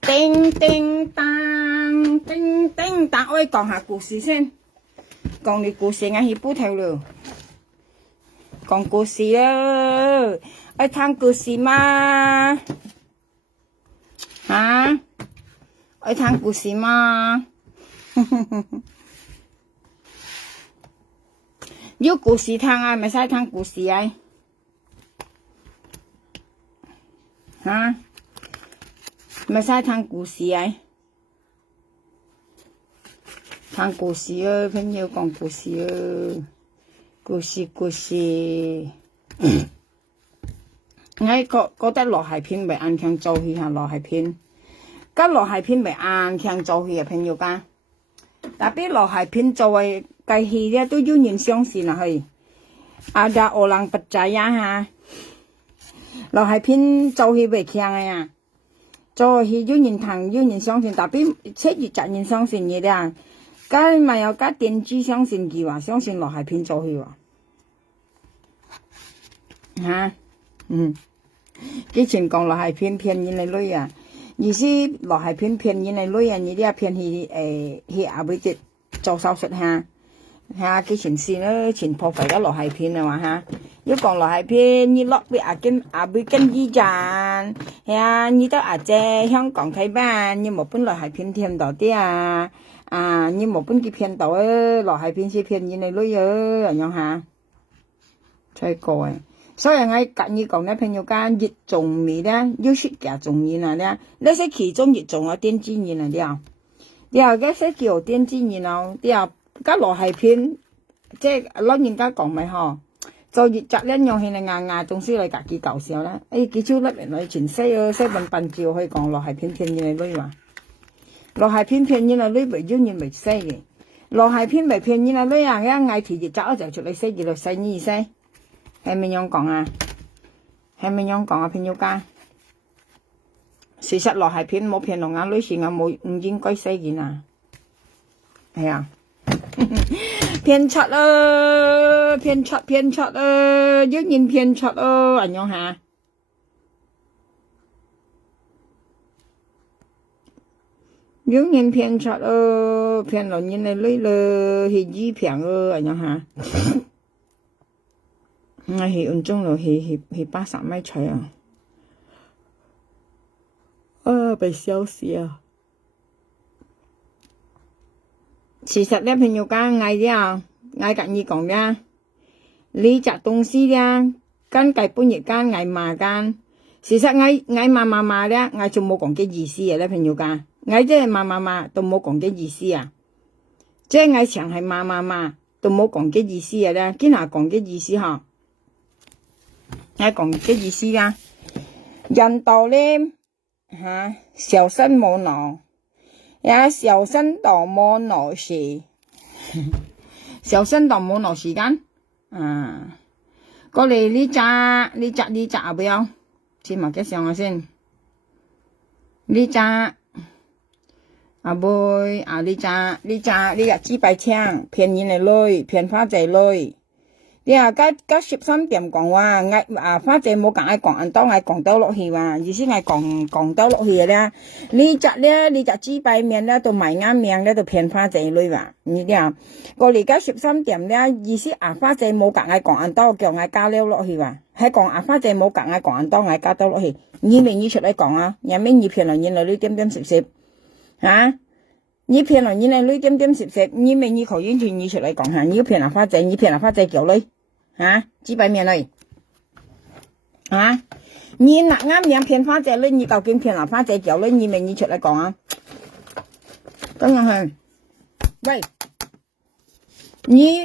叮叮當，叮叮當，我講下故事先，講你故事我去補頭了，講故事咯，愛聽故事嗎？啊，愛聽故事嗎？有故事聽啊，咪使聽故事啊？啊，咪使聽故事啊？聽故事啊，朋友講故事啊，故事。我覺得羅海片咪硬強做戲下羅海片，咁羅海片咪硬強做戲啊，朋友家。但係羅海片做嘅計戲咧都有人相信啊，係啊，就我人不在呀嚇。羅海片做戲咪強嘅呀，做戲有人睇有人相信，但係七月責人相信嘅啦。咁咪有家電視相信佢話，相信羅海片做戲喎嚇，之前講羅海片騙人嘅女啊，意思羅海片騙人嘅女啊，你啲啊騙去阿妹節做手術嚇，之前先啦，前破費咗羅海片啊嘛嚇，要講羅海片，你落俾阿妹跟醫站，係你到阿姐香港睇班，你冇本羅海片聽到啲啊，你冇本佢騙到啊，羅海片是騙人嘅女啊，咁樣嚇，再過啊。所以我隔你講咧，朋友間越重味咧，要出價重現啊咧，呢些其中越重有電子現啊啲，然後嗰些叫電子現啊，然後家羅海片，即係老人家講咪嗬，做越雜咧用起嚟硬總之嚟隔幾搞笑啦，幾招甩人嚟全西笨笨照可以講羅海片騙人嚟女話，羅海片騙人嚟女為妖人為西嘅，羅海片為騙人嚟女啊，一嗌條越雜就出嚟西嘅咯，西呢西。係咪樣講啊？係咪樣講啊？朋友家，事實羅海片冇騙落眼女士，我冇唔應該死件啊！係啊，騙出啊，騙出啊，有人騙出啊，咁樣嚇。有人騙出啊，騙落人嚟女啦，係醫騙啊，咁樣嚇。我係按鐘路去80米取啊！被笑死啊！事實咧，朋友間嗌啲啊，嗌隔意講嘅，呢隻東西咧，跟計半日間嗌罵間，事實嗌罵咧，嗌仲冇講嘅意思嘅咧，朋友間，嗌即係罵都冇講嘅意思啊，即係嗌長係罵都冇講嘅意思嘅咧，堅係講嘅意思嗬。我講嘅意思啦，人道咧嚇，小生冇腦，也小生道冇腦時，小生道冇腦時間，過嚟呢隻啊不要，先埋嘅上下先，呢隻阿妹啊呢隻紙幣槍騙人嚟女，騙花仔女。你啊，家13點講話，花姐冇講講多，講多落去話，意思講多落去嘅咧。呢隻紙幣面咧，都埋啱命咧，都騙花姐女話，你啲啊，過嚟家13點咧，意思花姐冇講多，叫加料落去話，係講花姐冇講多，加多落去，你咪出嚟講啊，有咩你騙人嚟女點食嚇？你騙人嚟女點食，你咪你可以全你出嚟講下，你騙花姐，你騙花姐叫女。紙幣面嚟，你嗱啱樣騙花姐女，你究竟騙花姐叫女，你咪你出嚟講啊？咁樣係，喂，你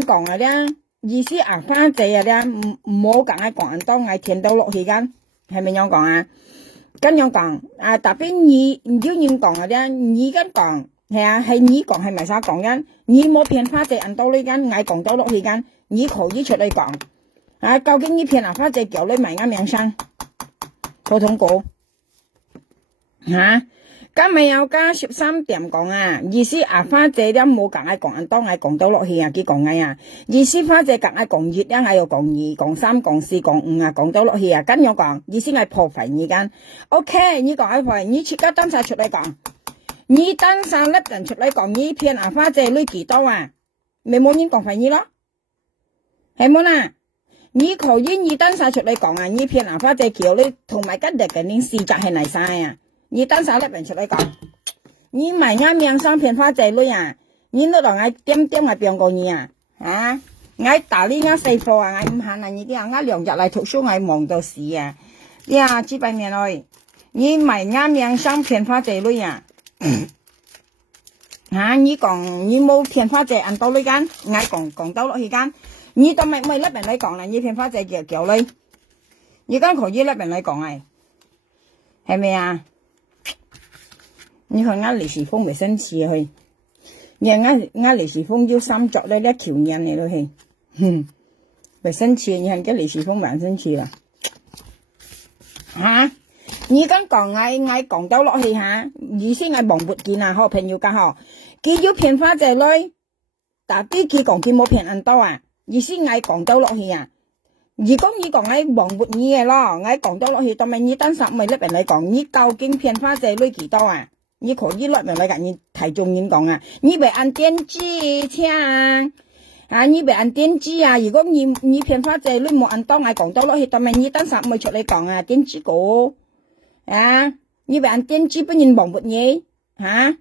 講啊咧，意思花姐啊咧，唔好講多，填到落去間，係咪樣講啊？咁樣講特別你講啊咧，你咁講。係啊，係你講係咪啥講緊？你冇騙花姐人到呢間，嗌講到落去間，你可以出嚟講。究竟你騙花姐叫你咪啱名聲，普通講今日有加13點講啊，意思啊花姐咧冇夾嗌講按多嗌講到落去啊，佢講嗌啊，意思花姐夾嗌講一咧，嗌又講2、講3、講4、講5啊，講到落去啊，咁樣講，意思係破費而間。OK， 你講一回，你自家等下出嚟講，你等下粒人出嚟講，你騙啊花姐攞幾多啊？咪冇人講費你咯，係冇啦。你可以你等下出嚟講啊，你騙啊花姐叫你同埋今日嘅你試擇係嚟晒啊。你等下粒人出嚟講，你咪啱命上騙花姐女啊！你都當我點我變過你啊？啊！我打你我細貨啊！我唔限啊！你啲啊！我2日嚟讀書我忙到死啊！你啊，幾百年來，你咪啱命上騙花姐女啊！啊！你講你冇騙花姐按到女間，我講到落去間，你都咪粒人嚟講啦！你騙花姐叫你，你講可以粒人嚟講啊？係咪啊？你看我李時峰未生氣去，你看我李時峰要3作咧，一條人嚟咯去，未生氣，你看個李時峰蠻生氣啦，嚇！你講我講到落去嚇，意思我忘不見啊，好朋友家嗬，佢要騙花姐女，但啲佢講佢冇騙人多啊，意思我講到落去啊。如果你講我忘不你嘅咯，我講到落去，當咪你等實咪粒人嚟講，你究竟騙花姐女幾多啊？你可以落人嚟講，你睇中人講啊，你未按電子槍啊，你未按電子啊。如果你騙花姐女冇按到，我講到落去，當咪你等實咪出嚟講啊，電子股啊，你未按電子，本人忘不你嚇，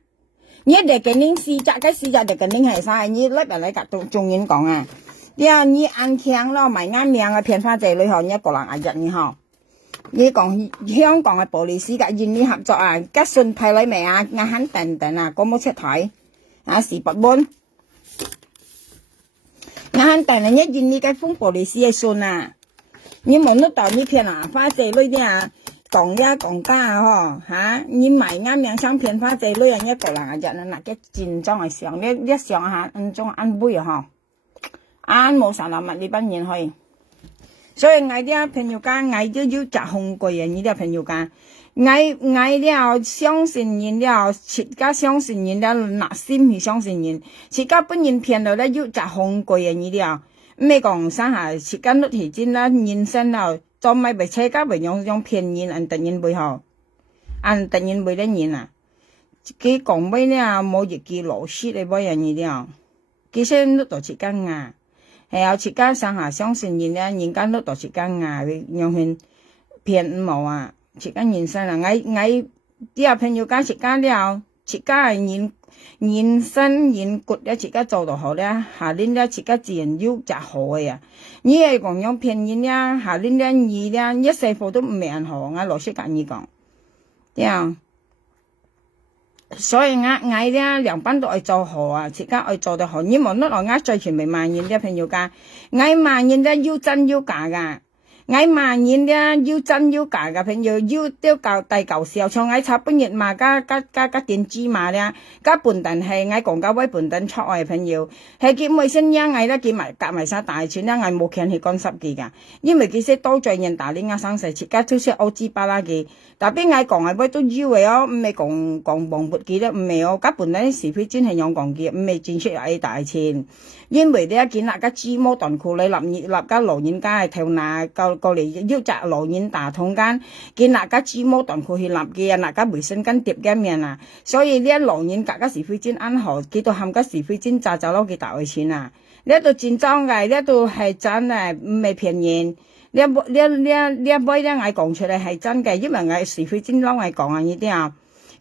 你哋嘅人試擇嘅試擇就嘅人係晒，你甩人嚟講中人講啊，你按槍咯，咪啱命啊騙花姐女嗬，你一個人壓人嗬。你講香港嘅玻璃絲嘅印尼合作啊，吉信派嚟未啊？我肯定啊，嗰冇出台啊，是不滿。我肯定啊，一印尼嘅封玻璃絲嘅信啊，你冇得到你騙啊花姐女啲啊，講呀講家啊嗬嚇，你咪啱樣想騙花姐女啊，一個人啊日啊嗱嘅戰裝係上，一上下中按杯啊嗬，按冇啥物你班人去。所以我啲朋友間，我都要擇控貴啊！你啲朋友間，我了相信人了，切家相信人了，拿心去相信人，切家本人騙到咧要擇控貴啊！你啲唔係講生下切家碌提錢啦，人生啦，做咪被切家被用騙人，按突然背後，按突然背得人啊！佢講咩咧？冇日記老師嚟背人你啲，佢先碌到切家啊！係有切家上下相信人咧，人間都度切家啊，讓佢騙冇啊，切家人生啦，我啲朋友間切家了，切家係人生人骨咧，切家做到好咧，下年咧切家自然要就好嘅啊，你係講樣騙人咧，下年咧你咧一世貨都唔命好，我老實跟你講，啲所以我咧兩班都愛做好啊，自家愛做得好，你冇得我最全未萬人啲朋友家，我萬人咧要真要假噶，我萬人咧要真要假噶朋友，要丟舊第舊時候從我插本日嘛加電子嘛咧，加半頓係我講價位半頓出外朋友，係結每新一我咧結埋夾埋晒大錢咧，我冇見佢講10幾噶，因為佢些多罪人打你我生勢，自家都識歐資巴拉嘅。但邊嗌講係乜都以為哦，唔係講忘不記得，唔係哦，根本咧是非真係用講嘅，唔係賺出嚟大錢。因為你一見那個芝麻斷褲，你立家老人家係跳那過嚟要摘老人大桶間，見那個芝麻斷褲去立嘅啊，那個衛生巾疊嘅面啊，所以呢一老人家個是非真啱好，幾多冚個是非真賺咗幾大嘅錢啊！呢度戰爭嘅，呢度係真係唔係騙人。呢一杯咧，我講出嚟係真嘅，因為我是非真撈我講啊呢啲啊，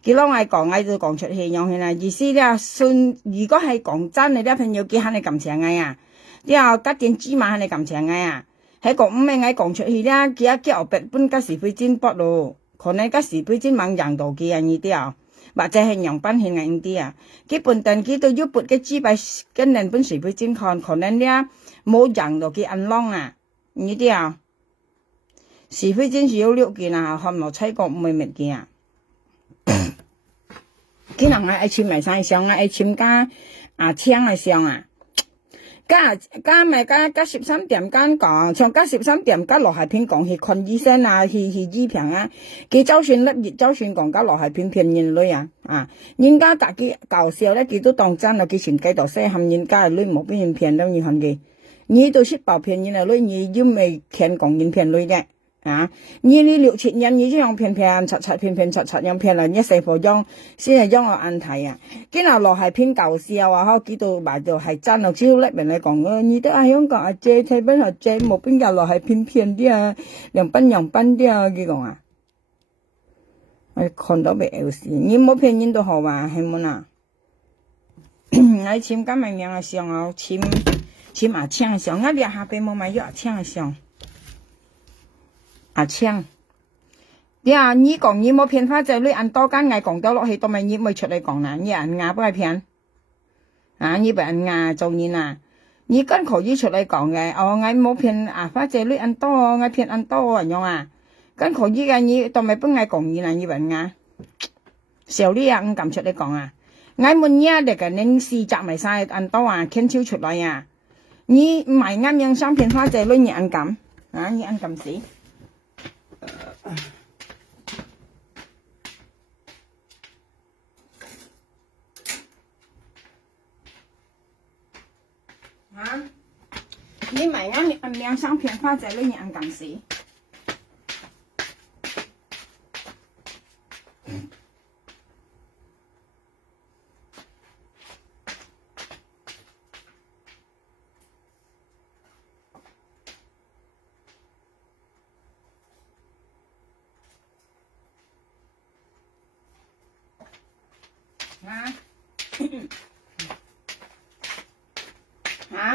佢撈我講，我就講出去用去啦。意思咧，信如果係講真，你啲朋友幾肯你咁正嘅啊？之後吉點芝麻肯你咁正嘅啊？喺講唔係我講出去啦，佢一叫別本吉是非真不咯，可能吉是非真猛人道嘅啊呢啲啊，或者係樣品係硬啲啊，基本上佢都要撥嘅資幣跟人本是非真看，可能咧冇人道嘅銀窿啊呢啲啊。是非真是有6件啊，看落7個唔係物件啊。可能係簽埋晒上啊，簽加啊槍嚟上啊。加13點間講，像加13點加羅係片講係看醫生啊，去醫病啊，佢就算甩熱，就算講加羅係片騙人類啊，人家自己搞笑咧，佢都當真啦，佢全計度寫含人家嘅女冇俾人騙到你看佢，你都識爆騙人嘅女，你要未騙講人騙女嘅。你6,000人，你這樣騙樣騙啦，一世貨樣先係樣我眼睇啊！今日落係騙搞笑啊，嗬，幾度埋到係真啊，只好叻明你講你都係香港啊，借睇邊頭借冇邊日落係騙啲啊，洋賓啲啊，佢講啊，我看到未有事，你冇騙人都好啊，係冇啊？我簽今日名嘅上啊，簽阿槍上，我哋下邊冇買咗阿槍上。阿槍，你講你冇騙花仔女，按多間嗌講到落去，都咪你冇出嚟講啦，你按牙不係騙，你俾按牙做你啦，你跟可以出嚟講嘅，我冇騙花仔女按多，我騙按多人樣啊，跟可以嘅你都咪不嗌講你啦，你俾按牙，小呢唔敢出嚟講啊，我每日嚟嘅你試集埋晒按多啊，傾超出來啊，你唔係啱樣想騙花仔女，你按敢你按敢死。你咪按兩相片花仔女，你按敢死？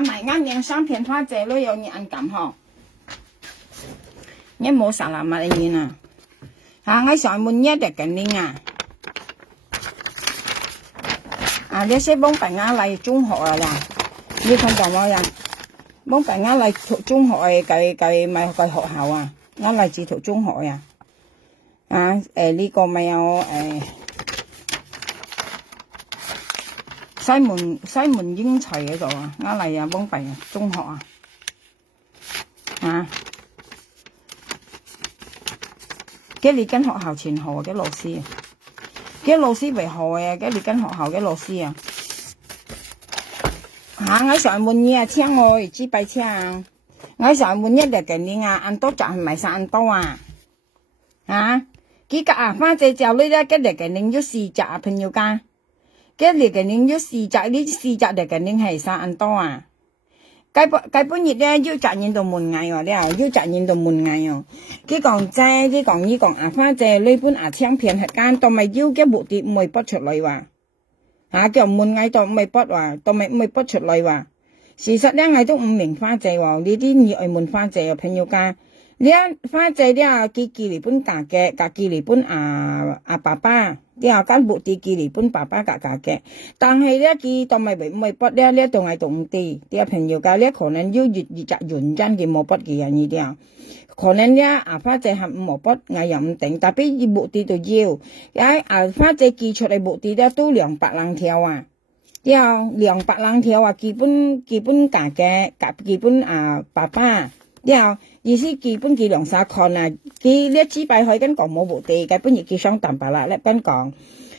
咪啱兩相片花仔女有你按敢嗬？你冇實啦乜嘢啊？我上門一日緊拎啊！你識幫大家嚟中學啊呀？你看到冇呀？幫大家嚟中學嘅咪個學校啊？我嚟自讀中學呀。呢個咪有西門英才嗰度啊，我嚟啊幫辦中學幾你間學校前後嘅老師啊，幾老師為何啊？幾你間學校嘅老師啊？我上門嘢聽我支擺車啊，我上門一日嘅你按多就係咪晒按多幾個花仔就呢咧，幾日嘅你要試集朋友間。幾日嘅你要試集呢？試集嚟嘅你係晒按多基本日咧要責任到門外你要責任到門外佢講齋，佢講呢講花仔呢本槍片係間，都咪要嘅目的唔會不出嚟叫門外都唔係不都咪唔會不出嚟事實咧我都唔明花仔呢啲你愛門花仔朋友間。你花仔佢嚟本價嘅，佢嚟本爸爸，間目的佢嚟本爸爸嘅，但係咧佢都咪唔係不呢度係動啲，朋友家咧可能要越責認真嘅冇不嘅人呢可能咧花仔係冇不我又唔定，但係目的就要，花仔寄出嚟目的咧都200兩條200兩條基本價嘅，基本爸爸。意思基本佢兩三看佢呢支擺開跟講冇目的，基本亦佢想淡白啦，咧跟講，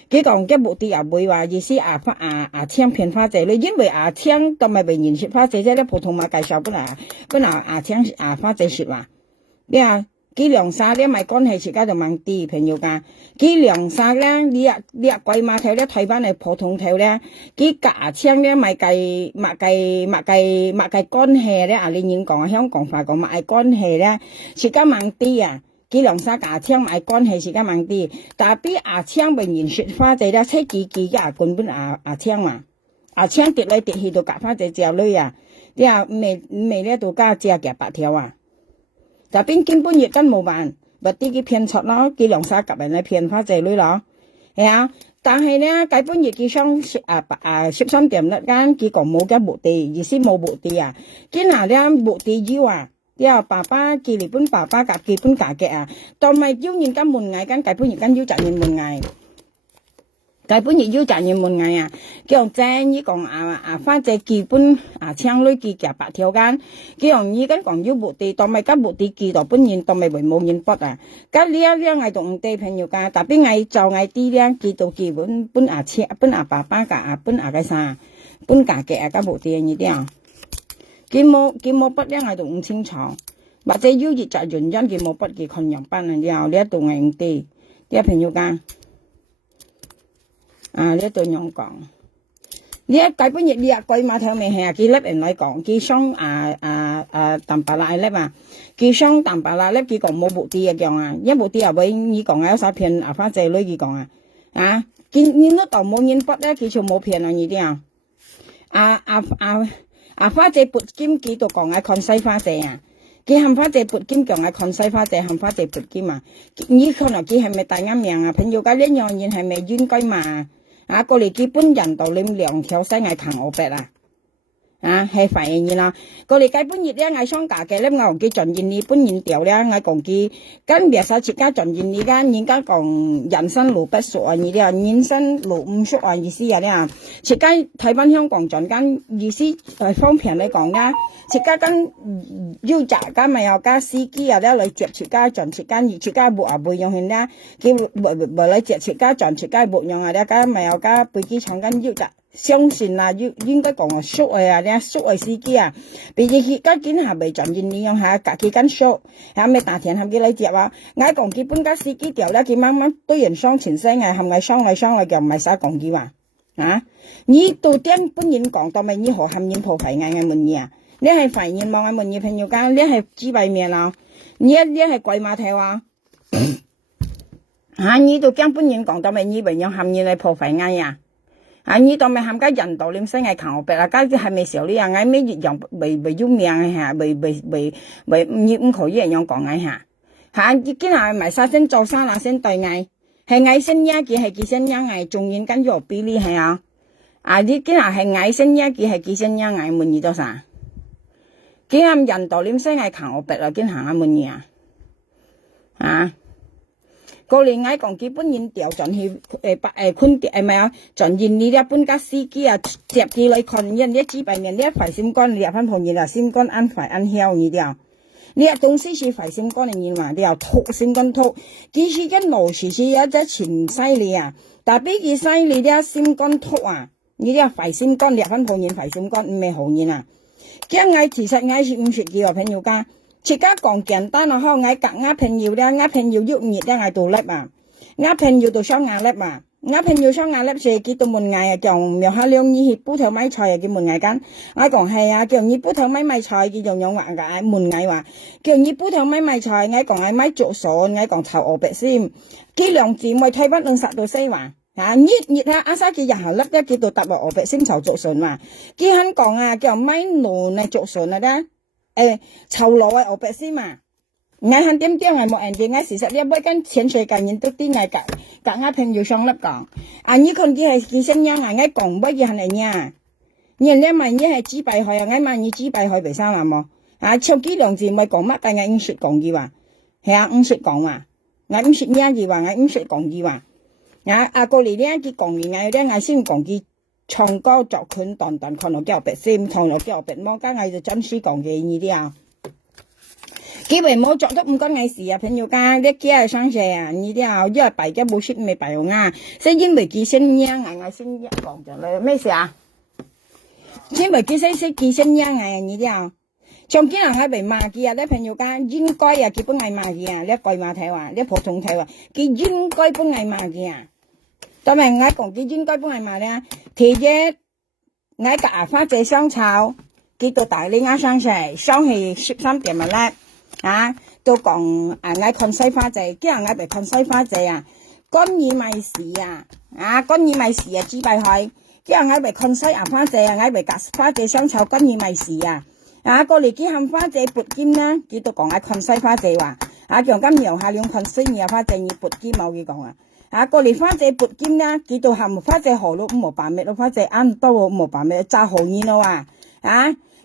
佢講嘅目的也唔會話意思槍騙花仔女，因為槍都咪被認識花仔啫，咧普通話介紹本槍花仔說話，佢兩三咧咪關係自家就猛啲朋友家，佢兩三咧你貴碼頭咧睇翻嚟普通頭咧，佢槍咧咪計關係咧你應講香港話講咪關係咧，自家猛啲佢兩三槍咪關係自家猛啲，但係比槍被認識花仔咧車幾根本槍槍跌嚟跌去到花仔隻女未咧到家隻夾8條但邊根本亦根冇辦，或啲佢騙出咯，佢兩三夾人嚟騙花仔女咯，但係咧，基本亦佢想13點一間，佢講冇嘅目的，意思冇目的佢嗱咧目的要爸爸佢嚟本爸爸基本價嘅，但係要人家門外間基本亦間要責任門外，佢本日要賺嘢門藝啊，叫正呢講花姐基本青女記夾白條間，叫依間講要目的，當咪間目的記到本人當咪為冇人筆啊，咁呢一樣係同地朋友間，特別係就係啲咧記到基本青本爸爸㗎本嘅啥，本價嘅間目的呢啲啊，佢冇筆咧係同唔清楚，或者要熱就原因佢冇筆嘅困難班啊，呢一度係啲啲朋友間。呢一度樣講，呢一計本日呢日貴碼頭未係啊，幾粒人嚟講，幾雙淡白辣粒啊，幾雙淡白辣粒幾講冇目的嘅講啊，一目的啊俾你講啊，有啥騙花仔女佢講啊，見到度冇人筆咧，佢就冇騙啊呢啲啊，花仔撥金幾度講啊，看西花仔啊。佢冚花姐撥金講啊，看西花姐冚花姐撥金啊，呢可能佢係咪大啱命啊？朋友家呢樣嘢係咪應該嘛？過嚟基本人道你兩條西藝行我白啊！係廢嘢啦！過嚟基本熱咧，藝商價嘅咧，我佢盡現你本現掉咧，我講佢跟別手設家盡現你間，人家講人生路不熟啊，你啲啊人生路唔熟啊意思啊咧，設家睇翻香港盡間意思係方便嚟講啦。設家跟要雜家咪有家司機啊咧，嚟接設家盡設家，而設家冇啊冇用去咧，佢冇嚟接設家盡設家冇用啊咧，家咪有家飛機場間要雜。相信啊，要應該講啊，熟啊，啲熟嘅司機啊，譬如佢家見係咪盡現利用下，隔幾間熟，係咪大田係幾嚟接啊？我講基本家司機掉咧，佢啱啱對人雙全聲係咪雙嘅就唔係使講佢話你到點本人講到咪你何含人破費嘅門嘢啊？你係費人望嘅門嘢朋友間，你係知為咩啦？你係貴碼頭啊？你到點本人講到咪你為用含人嚟破費嘅呀？你當咪冚家人道念生係求白啦，家係咪時候呢樣嗌咩越樣未要命嘅嚇，未唔要唔可以樣講嘅嚇，已經係咪沙聲做沙那聲對嗌，係嗌聲一嘅係幾聲一嗌，仲演緊咗比例係已經係嗌聲一嘅係幾聲一嗌滿意多啥？幾啱人道念生係求白啦，經行下滿意過嚟嗌講基本人調盡去坤咪啊，盡現你啲搬家司機啊，接佢嚟看人啲紙幣面啲費心肝，你入翻旁邊啊，心肝安費安曉呢啲你啊東西是費心肝嘅人話，你又吐心肝吐，其實一路時時有隻前犀利啊，但係比佢犀利啲心肝吐啊，你啲費心肝入翻旁邊費心肝唔係好人啊，咁嗌其實嗌是唔識幾個朋友家。設家講簡單啊，可嗌夾朋友咧，朋友喐熱咧嗌到粒啊，朋友到雙壓粒啊，朋友雙壓粒是幾到門嗌啊，叫苗下兩二葉煲頭米菜啊，叫門嗌間，我講係啊，叫二煲頭米菜，叫用用話嘅門嗌話，叫二煲頭米菜，我講係米竹筍，我講炒鵝白先，幾兩字咪睇翻兩十到四話。熱下阿沙嘅日後粒咧，叫到搭落鵝白先炒竹筍話，幾肯講啊，叫米糯啊竹筍啊咧。炒螺啊，鵝白絲嘛，嗌肯點點係冇人哋嗌事實一杯跟淺水界人都啲嗌夾朋友上粒講，呢คน佢係幾聲音嗌講乜嘢係嚟呀？人哋問嘢係紙幣海啊，嗌問嘢紙幣海為啥嘛冇？超幾兩字咪講乜？但係唔識講嘅話，係唔識講話，嗌唔識咩嘅話，嗌唔識講嘅話，過嚟咧佢講完嗌咧嗌先講佢。唱歌作曲等等，可能叫白先，可能叫白魔家藝就真係講嘅呢啲啊。幾位冇作都唔關藝事啊，朋友家啲幾係生蛇啊，呢啲啊，因為弊嘅冇識咪弊用啊，所以因為幾聲音嗌聲一講就嚟咩事啊？因為幾聲音嗌呢啲啊，從幾人喺被罵嘅啊，啲朋友家應該啊，佢本嗌罵嘅啊，啲貴碼睇話，啲普通睇話，佢應該本嗌罵嘅啊。當然我講佢應該幫係嘛咧，第一我夾花姐雙炒，佢到大呢啱上嚟，雙係13點咪叻都講我看西花姐，今日我哋看西花姐啊，乾耳米時啊，乾耳米時啊，豬幣海，今日我哋看西牙花姐啊，我哋夾花姐雙炒乾耳米時啊，過嚟佢冚花姐撥尖啦，佢都講我看西花姐話，叫今日下兩看西牙花姐要撥尖冇佢講過嚟花姐撥尖啦，幾度行花姐河路冇辦咩咯，花姐啱多冇辦咩，炸紅煙咯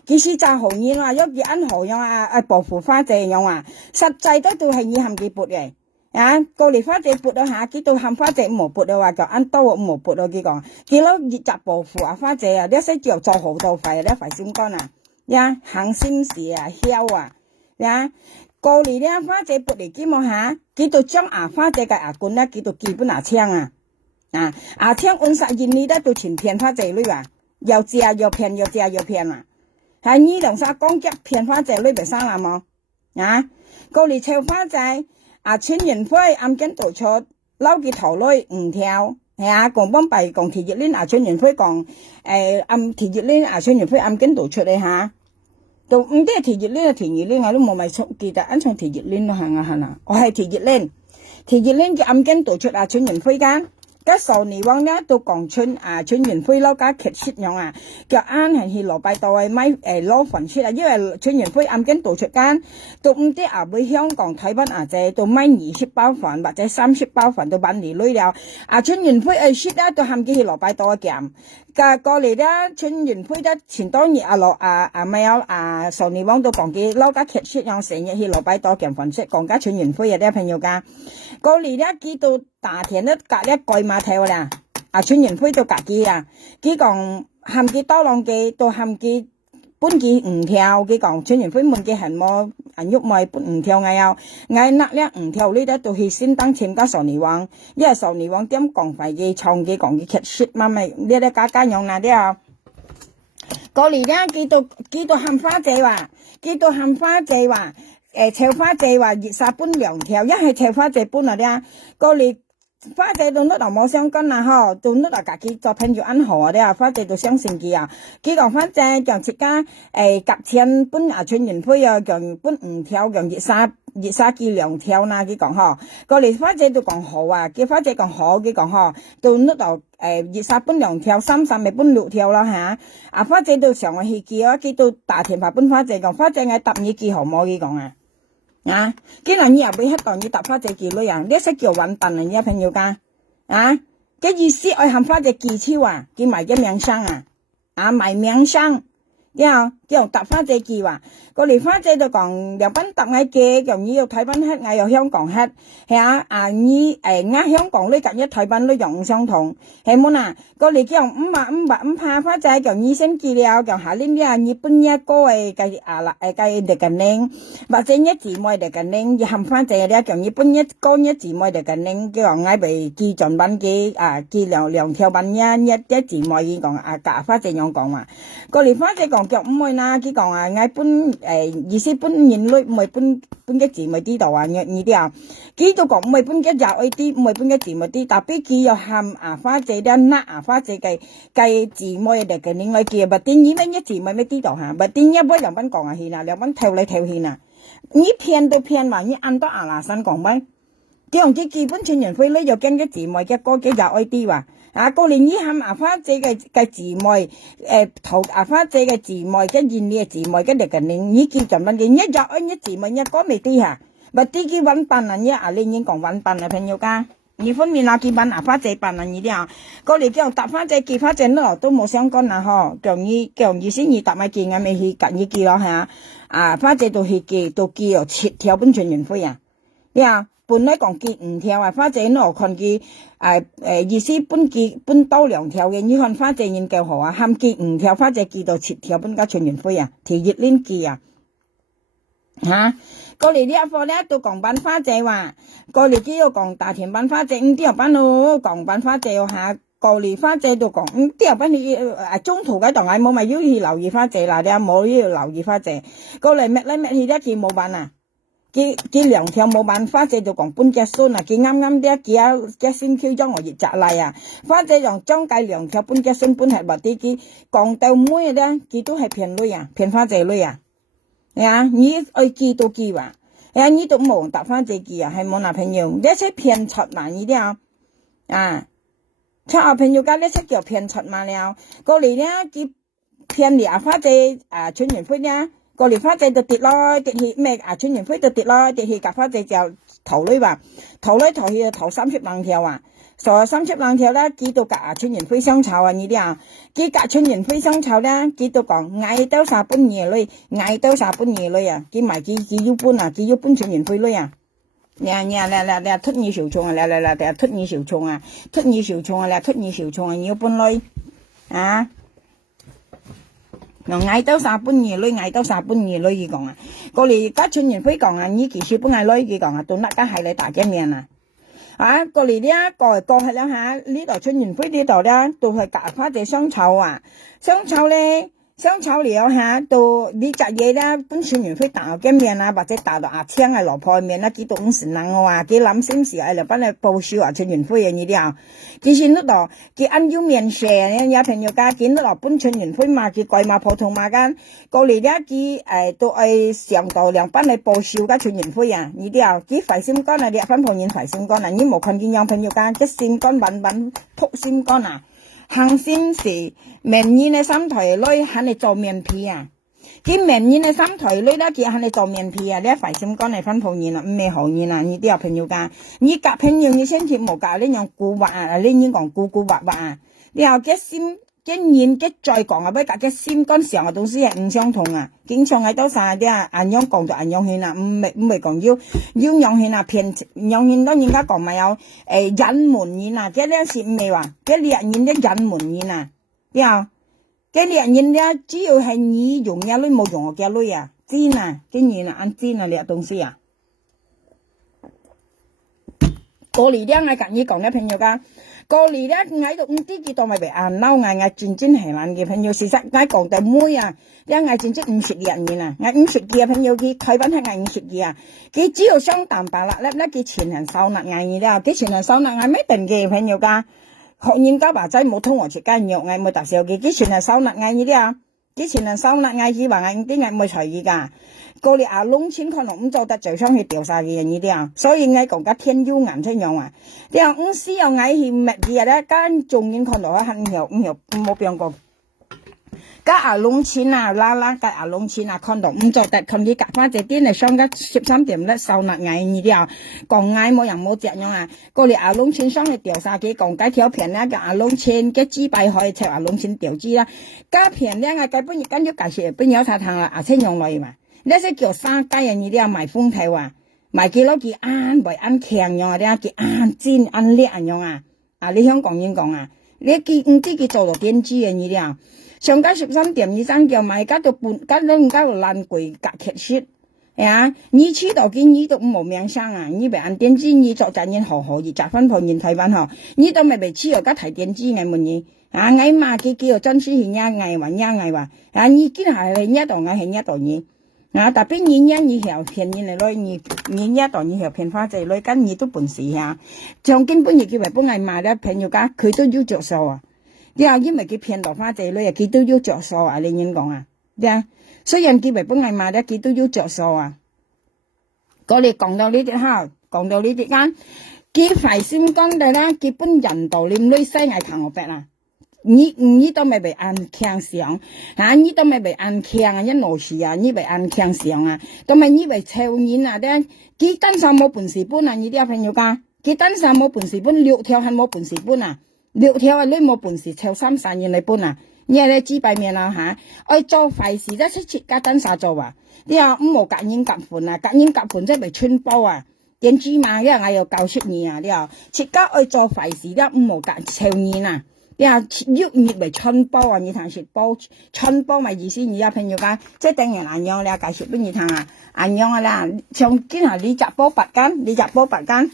幾時炸紅煙喐住啱河樣保護花姐樣實際都係以含幾撥嘅，啊，過嚟花姐撥咗下，佢到喊花姐冇撥嘅話，就按刀冇撥咗佢講，佢攞熱雜報符啊，花姐啊，呢些叫做好多費，呢費先乾啊，呀，行心事啊，囂啊，呀，過嚟呢花姐撥嚟幾望下，佢到將花姐嘅牙冠咧，佢到基本牙槍啊，牙槍按實現你咧到前騙花姐女啊，又借又騙又借又騙啊，係呢兩隻公雞騙花姐女咪生啦冇，啊，過嚟湊花姐。村員會暗根度出，撈佢頭女唔跳，係啊，講幫弊講田葉鏈村員會講，暗田葉鏈村員會暗根度出嚟嚇，都唔知係田葉鏈田葉鏈我都冇咪記得，安從田葉鏈咯係啊，我係田葉鏈嘅暗根度出村員會間。cái sầu nỉ vong nhá tôi còn chuyên viên phơi lâu cá khét shit nhau cái ăn hành hi lò bài tôi mấy lò phần shit là như chuyên viên phơi ăn kiến tổ chức can tôi không biết với Hong Kong Thái Văn chế tôi mấy 20 包飯或者30包飯tôi bán đi lưới了chuyên viên phơi shit đó tôi ham cái hi lò bài tôi kiếm cái過嚟咧chuyên viên phơi đó前多日咪有sầu nỉ vong tôi còn cái lâu cá khét shit nhau成日hi lò bài tôi kiếm phần shit còn cái chuyên viên phơi啲朋友噶過嚟咧幾到大田咧隔一蓋碼睇啦，村員會到隔幾啊，佢講含幾多浪幾到含幾半幾唔跳，佢講村員會問佢係冇人喐咪半唔跳嗌嗱咧唔跳呢得到去先當簽加傻尼王，因為傻尼王點講費嘅創嘅講嘅劇説嘛咪呢啲家用嗱啲啊，過嚟咧佢到含花姐話，潮花姐話熱殺搬兩條，一係潮花姐搬嚟啲過嚟。花姐到嗰度冇相干啦嗬，到嗰度自己作品就安好啲花姐就相信佢啊，佢講花姐講自家夾錢搬村員會講搬唔跳講熱殺佢兩條啦，佢講嗬，過嚟花姐就講好啊，佢花姐講好，佢講嗬，到嗰度熱殺搬兩條，30咪搬6條啦吓，花姐到上去佢啊，佢到大田排搬花姐講，花姐嗌搭你幾好冇佢講啊。cái là như bây hết toàn như tập phát triển kỳ luôn à, biết sẽ kiểu vận tần là như朋友ca, cái gì sĩ ở hàm phát triển kỳ chiêu cái mày cái miếng sang mày miếng sang, kiểu tập phát triển kỳ có lý phát triển được còn đều bắn tập ngay kia, kiểu như Thái Văn hết ngày ở Hong Kong hết, như ngã Hong Kong lấy cả nhất Thái Văn lấy dùng相同, hay muốn có lý kiểu pha phát triển kiểu như xem kỳ liệu, kiểu hạ lên như bên nhà cô cái để cái nền, và trên nhất chỉ mọi để cái nền, hàm phát triển kiểu như bên nhất cô nhất chỉ mọi để cái nền, kiểu ngay bị kỳ chuẩn ban kỳ lượng theo ban nhất chỉ mọi gì còn cả phát triển nhau còn có lý phát triển còn kiểu mọi cái còn ngay bên意思本人類唔係本嘅字咪啲度呢啲佢都講唔係本嘅就啲唔係本嘅字咪啲，特別佢又含花姐啲花姐嘅字咪嚟嘅另外嘅，不點呢咩字咪咩啲度不點一波兩班講去兩班跳嚟跳去呢騙都騙嘛，按到啦山講咪，佢用基本村人會咧又跟嘅字咪嘅歌嘅就啲過年含花姐嘅字妹，頭花姐嘅字妹，跟住你嘅字妹，跟住嘅你叫做乜嘢？一日一字妹一個未啲嚇，咪啲佢揾笨人呀！你已經講揾笨啦，朋友家，你分面佢揾花姐笨人呢啲啊，過年叫搭花姐結花姐都冇相干啦嗬，叫意思你搭咪見嘅咪去隔意見咯嚇，花姐到去見到見又切條本全員灰本來講結5條花姐我看佢意思搬多2條嘅，你看花姐研究好含結5條花姐結到7條搬家全員灰條熱鏈結過嚟呢一課咧都講班花姐話，過嚟呢個講大田班花姐啲人班咯講班花姐過嚟花姐都講啲人班你中途嘅檔冇咪要去留意花姐啦，你冇要留意花姐，過嚟搣嚟搣去咧佢冇辦佢2條冇辦花姐就講搬隻孫佢啱啱啲佢先 Q 咗我熱雜嚟花姐用將計2條搬隻孫搬係或啲佢講到妹咧佢都係騙女騙花姐女你愛記都記你都冇答花姐記係冇男朋友呢些騙出嘛呢啲出朋友家呢些叫騙出嘛了過嚟咧佢騙你花姐村員會咧過嚟花姐就跌去咩村員會就跌去夾花姐就頭女頭去頭30兩條所以30兩條咧佢到夾村員會相炒呢啲佢夾村員會相炒咧佢都講嗌到3半夜女佢埋佢要搬佢要搬村員會女脱二小葱啊，脱二小葱啊，脱二小葱啊，脱二小葱啊，要搬來啊！嗌到3半夜女，嗌到3半夜女佢講啊，過嚟家春元輝講啊，呢期小半夜女佢講啊，到乜家係你大嘅面啊！啊，過嚟呢過去啦嚇，呢度春元輝呢度咧，都係夾翻隻香草啊，香草咧。香草了嚇，到呢隻嘢咧，本春元輝打嘅面啊，或者打到阿青啊、羅破面啊，幾到50人嘅話，幾諗心事啊，嚟幫你報銷啊，春元輝嘅呢啲啊，其實呢度幾按照面寫嘅，有朋友家見到落本春元輝嘛，幾貴嘛，普通嘛間，過嚟咧幾都係上到兩班嚟報銷嘅春元輝啊，呢啲啊，幾快心肝啊，啲分鋪現快心肝啊，你冇看見有朋友家幾心肝穩撲心肝啊！行先時，明年嘅3台女喺你做面皮啊！佢明年嘅3台女咧，佢喺你做面皮啊！你快心肝嚟分鋪現啦，唔係好現啦，呢啲有朋友家，你夾朋友你先貼冇夾，你用古惑啊，你講古惑啊，你後嘅心經驗嘅再講啊，俾夾嘅心肝上嘅東西係唔相同啊！經常喺度晒啲啊，按樣講就按樣獻啊，唔係講要樣獻啊，偏樣獻當然家講咪有隱瞞獻啊，即係呢是唔係話，即係獵人嘅隱瞞獻啊，啲啊，即係獵人咧，只要係你用嘅女冇用我嘅女啊，真啊，經驗啊，按真啊，呢東西啊，過嚟咧，我近意講咧朋友家。過嚟咧，嗌到5啲幾多咪被硬嬲，嗌轉係難嘅朋友，事實嗌講到妹啊，一嗌轉50人啊，嗌50嘅朋友佢台灣係嗌50嘅啊，佢只要雙蛋白啦，咧佢全人收納嗌嘢啦，佢全人收納嗌咩定嘅朋友家，學人家話仔冇通話出街肉嗌冇大小嘅，佢全人收納嗌嘢啲啊，佢全人收納嗌佢話嗌啲嗌冇隨意㗎。過嚟阿窿錢可能唔做得最想去掉晒嘅人呢啲啊，所以嗌講家天妖顏出樣啊，啲啊司又嗌欠乜嘢咧，間仲應看到喺肯條冇變過，家阿窿錢啊啦，家阿窿錢啊看到唔做得，看佢夾翻隻啲嚟上家13點咧收納嗌呢啲啊，講嗌冇人冇隻樣啊，過嚟阿窿錢上去掉晒嘅，講解條片咧嘅阿窿錢嘅資幣可以拆阿窿錢掉資啦，家片咧嗌計本跟住介紹本有晒糖啦，阿青用來嘛。呢些叫生雞啊！呢啲啊賣風頭啊，賣幾多幾啱，為啱強樣啊！啲啊幾啱尖啱叻樣啊！啊，你香港人講啊，你幾唔知佢做到點知啊？呢啲啊，上家13點醫生叫賣家到半家都唔家到爛鬼隔劇血，係啊！你知道佢你都冇名聲啊！你被按點知你作陣人好而集分鋪人台灣嗬，你都未被黐又家提點知嗌乜嘢啊？嗌嘛佢叫真書獻呀嗌話呀嗌話啊！你見係係一度嗌係一度嘢。啊！特別人家你條騙人嚟女，人家當你條騙花仔女，跟你都本事啊！像根本亦叫為幫嗌賣咧，朋友家佢都要着數啊！你話因為佢騙落花仔女啊，佢都要着數啊！你點講啊？呀，雖然叫為幫嗌賣咧，佢都要着數啊！我哋講到呢啲哈，講到呢啲間，佢快先講嘅啦，佢本人道念女西嗌強我白啦。你都未被按強上啊！你都未被按強啊！一老事啊！你被按強上啊！都咪你被抽煙啊！啲佢單手冇本事搬啊！你啲朋友家，佢單手冇本事搬，6條係冇本事搬啊！6條啊！你冇本事抽3-4年嚟搬啊！你係你知擺面啦嚇！愛做壞事咧，出切家單手做啊！你話唔冇隔煙夾盤啊！隔煙夾盤即係被穿煲啊！點知嘛？因為我要教出你啊！你話切家愛做壞事咧，唔冇隔抽煙啊！呀，喐熱為春波啊！你睇雪波，春波咪意思你有朋友講，即係等於安陽咧，介紹俾你睇啊！安陽啊啦，像今下你摘波白間，你摘波白間，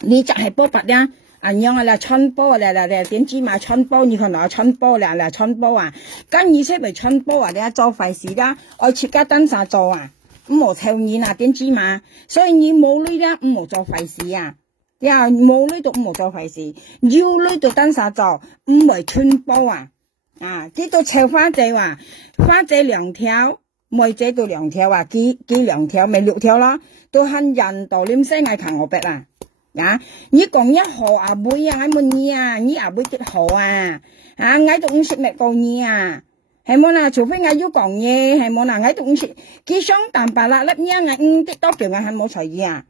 你摘係波白咧，安陽啊啦，春波咧，點知嘛？春波你看到春波咧，春波啊，跟意思為春波啊，你做壞事啦，愛出家登啥做啊？唔好抽煙啊，點知嘛？所以你冇女咧，唔好做壞事啊！呀，冇呢度冇做壞事，要呢度登啥做，唔係春波啊！啊，呢度抽花仔話，花仔2條，妹仔到2條啊，幾2條咪6條啦，都恨人道念西嗌強我白啦！啊，你講一號阿妹啊，嗌乜嘢啊？你阿妹結號啊？啊，嗌到50咪過嘢啊？係冇啦，除非嗌要講嘢，係冇啦，嗌到50，佢雙蛋白啦，粒嘢嗌5啲多叫嗌係冇隨意啊！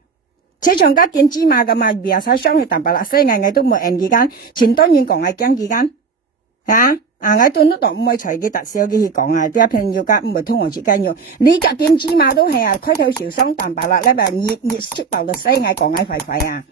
車場家點知嘛噶嘛，別晒雙去蛋白啦，西嗌都冇人幾間，前當然講係驚幾間，啊，我對呢度唔係隨嘅特少嘅去講啊，啲朋友家唔係通我自緊要，你隔點芝麻都係啊，開頭小生蛋白啦，咧咪熱識爆到西嗌講嗌快快啊，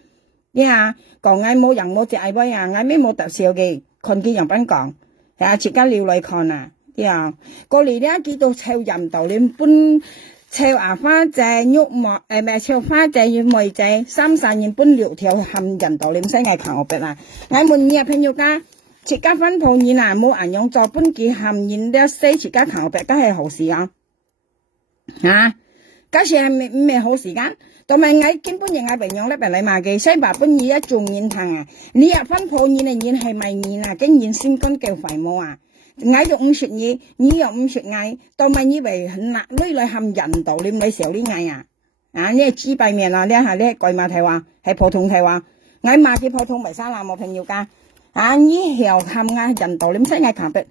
啲啊講嗌冇人冇隻嗌威啊，嗌咩冇特少嘅，看見人品講，係啊，自家料嚟看啊，啲啊，過嚟咧見到臭人道你搬臭牙花仔肉末咩臭花仔與梅仔30年搬6條含人道你西嗌求我別啦，嗌門嘢朋友家。自家分鋪嘢嗱，冇人用做本記含鹽啲西，自家求白，梗係好事啊！嗰時係咩好時間？同埋我根本嘢我平用咧，俾你買嘅西白本嘢一種鹽糖啊！你入分鋪嘢嚟鹽係咪鹽啊？經鹽先乾夠肥冇啊！我用50嘢，你用50嗌，同埋以為嗱呢類含人道，你唔係少呢嗌啊！呢係豬背面啊！呢係貴馬睇話，係普通睇話，我買嘅普通咪生啦，冇朋友家。呢條含人道你唔使嗌強迫，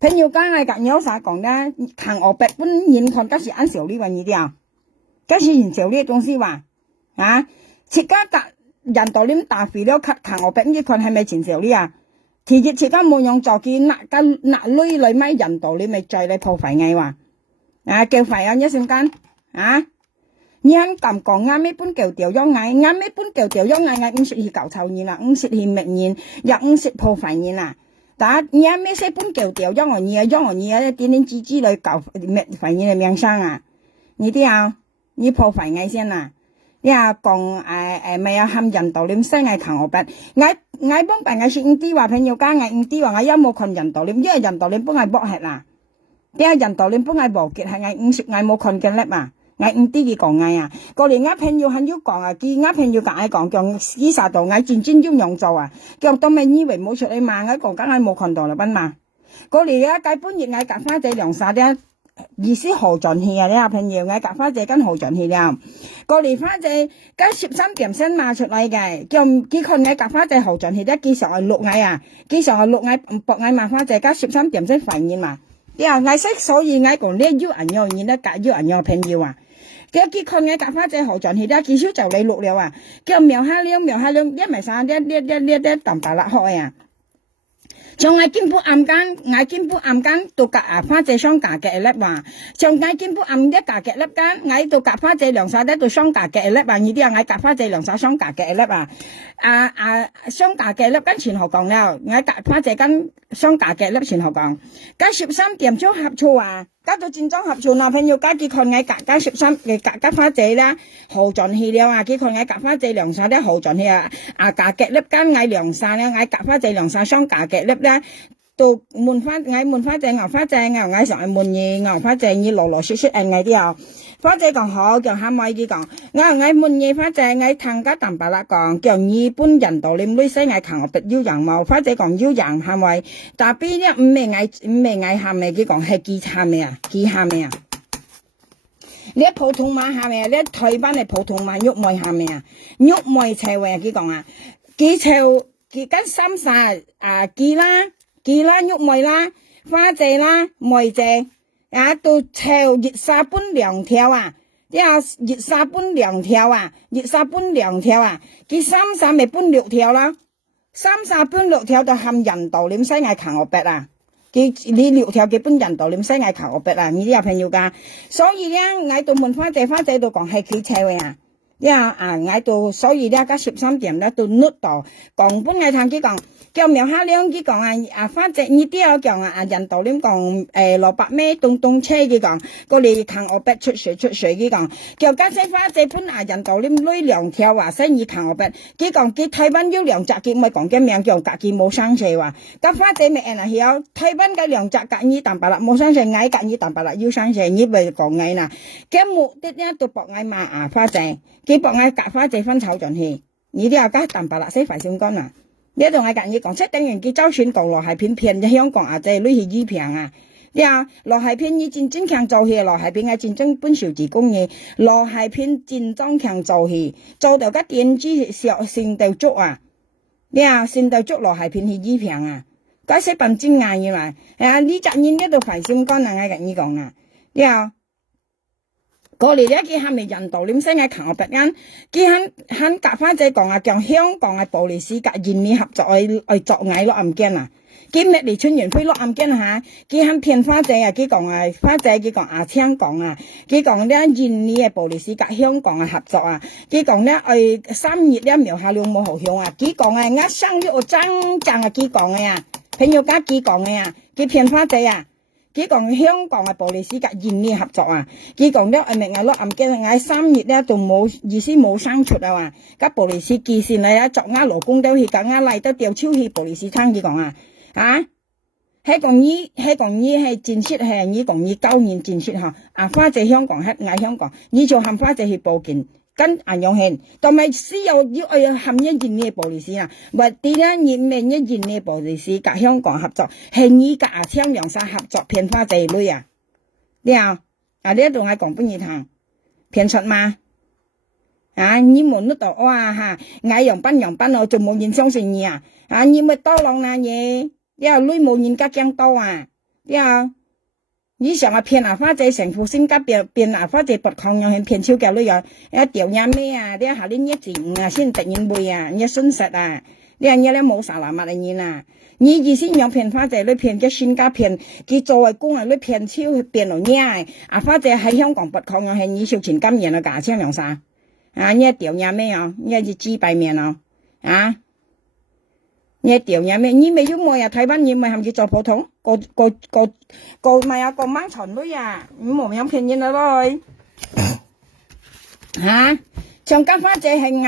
朋友家嗌隔有啥講啦？強我白本人看嗰時按少呢樣嘢啲啊，嗰時人少呢種思話自家隔人道你大肥了，強我白呢群係咪前少呢啊？其實自家冇用做嘅嗱女女咪人道你咪再嚟破壞嗌話叫廢啊一瞬間你肯咁講啱咩本舊調咗嗌，啱咩本舊調咗嗌唔識去搞臭嘢啦，唔識去滅嘢，又唔識破壞嘢啦。但係啱咩些本舊調咗我嘢，咗我嘢點點之類搞滅壞嘢嘅名聲啊！你啲啊，你破壞嗌先啦。你啊講咪有含人道你西嗌求我筆，嗌幫辦嗌說唔啲話朋友家嗌唔啲話我有冇群人道你，因為人道你幫嗌剝係啦，啲啊人道你幫嗌無結係嗌唔識嗌冇群嘅叻嘛。我唔啲嘅講嗌啊，過嚟我朋友很要講啊，佢我朋友講嗌講叫幾十度嗌轉轉用做啊，叫當咪以為冇出嚟嘛，我講緊嗌冇看到啦賓嘛，過嚟啊計半日嗌夾花仔涼晒啲意思好盡氣啊，啲朋友嗌夾花仔跟好盡氣啦，過嚟花仔加13點先賣出嚟嘅，叫佢看嗌夾花仔好盡氣，啲幾常係錄嗌啊，幾常係錄嗌博嗌賣花仔加13點先發現嘛，啲啊嗌識所以嗌講呢要人要人咧夾要人要朋友啊。叫佢看嘅夾花仔好盡氣啦，至少就你錄了啊！叫瞄下了，一咪生啲淡白辣開啊！像我見不暗間到夾花仔雙價嘅粒話，像我見不暗一價嘅粒間，我到夾花仔涼晒得到雙價嘅粒話，呢啲啊我夾花仔涼晒雙價嘅粒啊！雙價嘅粒跟前後講了，我夾花仔跟雙價嘅粒前後講，加13點鐘合錯啊！加到戰爭合錯嗱，朋友加佢看我加13嘅夾花仔啦，好盡氣了啊！佢看我夾花仔涼晒得好盡氣啊！價嘅粒間我涼晒咧，我夾花仔涼晒雙價嘅粒咧。到換花仔牛花仔牛上係換嘢牛花仔你羅雪啲啊，花仔講好叫下咪啲講，我換嘢花仔我騰加淡白啦講，叫日本人道你唔西嗌求我別要人冇，花仔講要人係咪？但係呢唔係嗌下咪佢講係記下咪啊？你普通話下咪啊？你台灣係普通話肉梅下咪啊？肉梅菜話佢講啊，佢跟30雞啦、肉梅啦、花仔啦、梅仔到炒熱沙半2條啊！熱沙半2條啊！佢30咪半6條啦，30半6條就含人道你西嗌求我白啊！你6條嘅半人道你西嗌求我白啊！呢啲有朋友㗎，所以咧嗌到問花仔度講係佢炒嘅啊！嗌到所以咧加13點咧到nước到講本嗌談佢講。叫苗下兩佢講花仔呢啲我講人道你講蘿蔔咩東車佢講過嚟看我白出水佢講叫加西花仔本人道你攞2條話生意看我白佢講佢台灣要2隻佢咪講嘅名叫佢冇生勢話加花仔咪曉台灣嘅2隻佢呢淡白啦冇生勢嗌佢呢淡白啦要生勢呢咪講嗌啦嘅目的咧到博嗌賣花仔佢博嗌夾花仔分炒盡氣呢啲加淡白啦洗快閃乾啊！呢度我隔意講，即等於佢周選講羅係片騙香港即係類似依片啊！羅係片以戰爭強做戲，羅係片嘅戰爭本少自公嘅，羅係片戰爭強做戲，做到個電子成到足啊！成到足羅係片係依片啊！嗰些笨精眼嘅嘛，呢隻嘢呢度快閃乾啊！我隔意講啊！過嚟咧，佢係咪人道你西嗌求我白間？佢肯夾花仔講叫香港嘅暴力司格願意合作去作偽咯，唔驚啊！今日嚟春園飛落暗間嚇，佢肯騙花姐啊，佢講啊，花姐佢講啊，香港啊，佢講咧印尼嘅布里斯甲香港嘅合作啊，佢講咧3月咧苗下兩冇好香啊，佢講啊，我生咗我真正啊，佢講嘅啊，朋友家佢講嘅啊，佢騙花姐啊。佢講香港嘅布里斯甲印尼合作啊，佢講咧明我落暗嘅，我3月咧就冇意思冇生出啊嘛，甲布里斯基線嚟啊，作我勞工都去講我嚟到調超去布里斯餐，佢講啊，喺講呢係戰術係呢講呢9年戰術嚇，啊花姐香港喺嗌香港，呢就喊花姐去報警。跟銀用錢，同埋私有要含一印尼布里斯啊，或啲咧印尼布里斯甲香港合作，係呢甲香兩沙合作騙花仔女啊，你啊呢度係講俾你聽，騙出嘛？你們呢度哇嚇，嗌洋班我仲冇人相信你啊！你咪多浪那嘢，你啊女冇人家驚多啊，你啊！你想啊騙啊花仔成副性格變啊花仔不抗用騙超嘅女樣，一掉嘢咩啊？你下呢1.5啊先突然會啊，你損失啊！你咧冇啥難物嘅嘢啊！你意思用騙花仔女騙嘅性格騙，佢作為工人女騙超變到嘢啊！花仔喺香港不抗用係你少錢金元啊價錢兩啥？你掉嘢咩啊？你係雞白面啊？你掉嘢咩？你咪要摸呀？台灣你咪係咪做普通？個咪有個掹床女啊！唔冇樣騙人啦女長家花姐係硬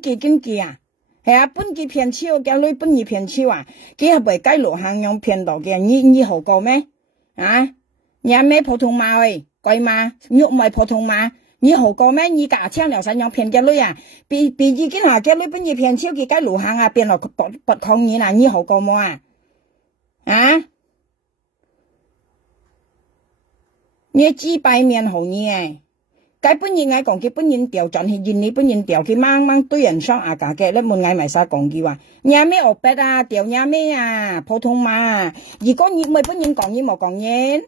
堅記啊！係啊，本佢騙超嘅女本佢騙超啊！佢係為雞路行樣騙到嘅，你好過咩？你係咩普通話喂？貴嘛？你唔係普通話？你好過咩？你架槍兩散樣騙嘅女啊！比已經話嘅女本佢騙超嘅雞路行啊，變落不抗議啦！你好過冇啊？你雞白面好你誒，佢本人嗌講佢本人調轉去印尼本人調佢掹對人雙牙架嘅，你冇嗌埋晒講句話，你咩學筆啊？調你咩啊？普通話，如果你唔係本人講你冇講嘢，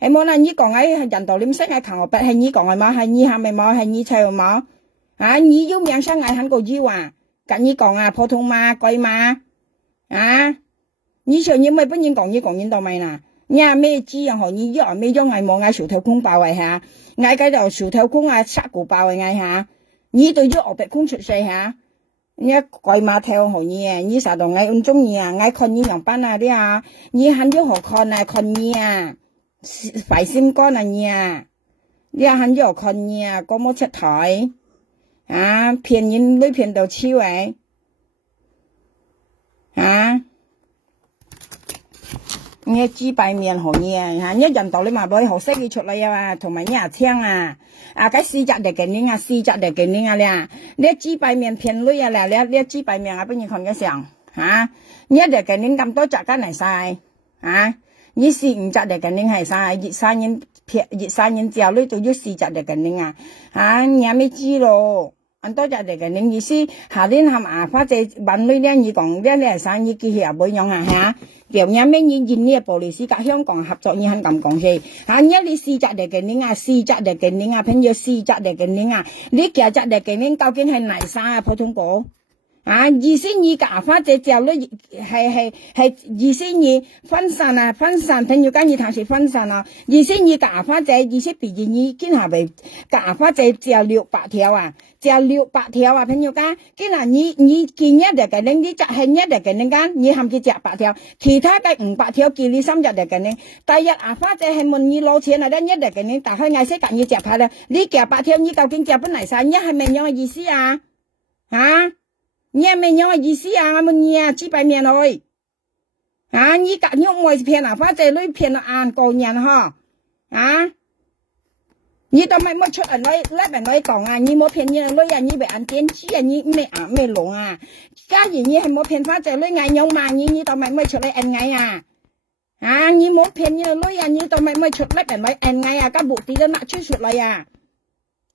係冇啦，你講喺人道你唔識嗌求學筆係你講係冇，係你係咪冇？係你猜冇？你要名聲嗌很個字話，咁你講啊普通話貴嘛？你上你唔係本人講你講到咪啦？你咩知啊？何你要咩樣嗌冇嗌薯條空爆位下，嗌嗰度薯條空啊殺股爆位嗌下，你對咗我白空出世下，你鬼馬跳何你啊？你實同嗌唔中意啊？嗌看你樣班啊啲啊，你肯咗何看啊？看你啊，快心肝啊你啊，你肯咗何看你啊？個冇出台騙人女騙到超位你雞白面好嘢啊！你人道你嘛攞學識佢出嚟啊，同埋你阿聽啊，cái 4隻嚟嘅你啊，4隻嚟嘅你啊咧，你雞白面騙女啊咧，你雞白面啊，俾你看個相你嚟嘅你咁多隻間嚟晒你4、5隻嚟嘅你係晒，熱三人之後呢，就要4隻嚟嘅你你有咩知咯？很多隻嚟嘅你意思，下年係嘛？或者揾女咧，你講咧，你係生意機器又冇用điều nhà mấy như nhìn như bộ lịch sử cả Hồng Kông hợp作như hắn cầm công gì nhớ đi si chặt để cái níng si chặt để cái níng phèn như si chặt để cái níng lý kia chặt để cái níng究竟係哪啥普通歌意思你搞法這條路係意思你分散朋友間你談是分散意思你搞法這意思比你今下為搞法這條600條條600條朋友間今下你見一日嘅你就係一日嘅你間你含佢100條其他嘅500條見你3日嘅你第日法這係問你攞錢嚟一日嘅你打開嗌識揀你100條咧你100條你究竟1本嚟晒你係咪樣嘅意思你係咪樣嘅意思我問你幾百年去你隔你唔係騙法仔女騙個人你都咪出人來人來講你冇騙人女你被人點知你咩龍假如你係冇騙法仔女嗌有嘛你都咪出嚟人嗌你冇騙人女你都咪出嚟人來人嗌個目的都拿出嚟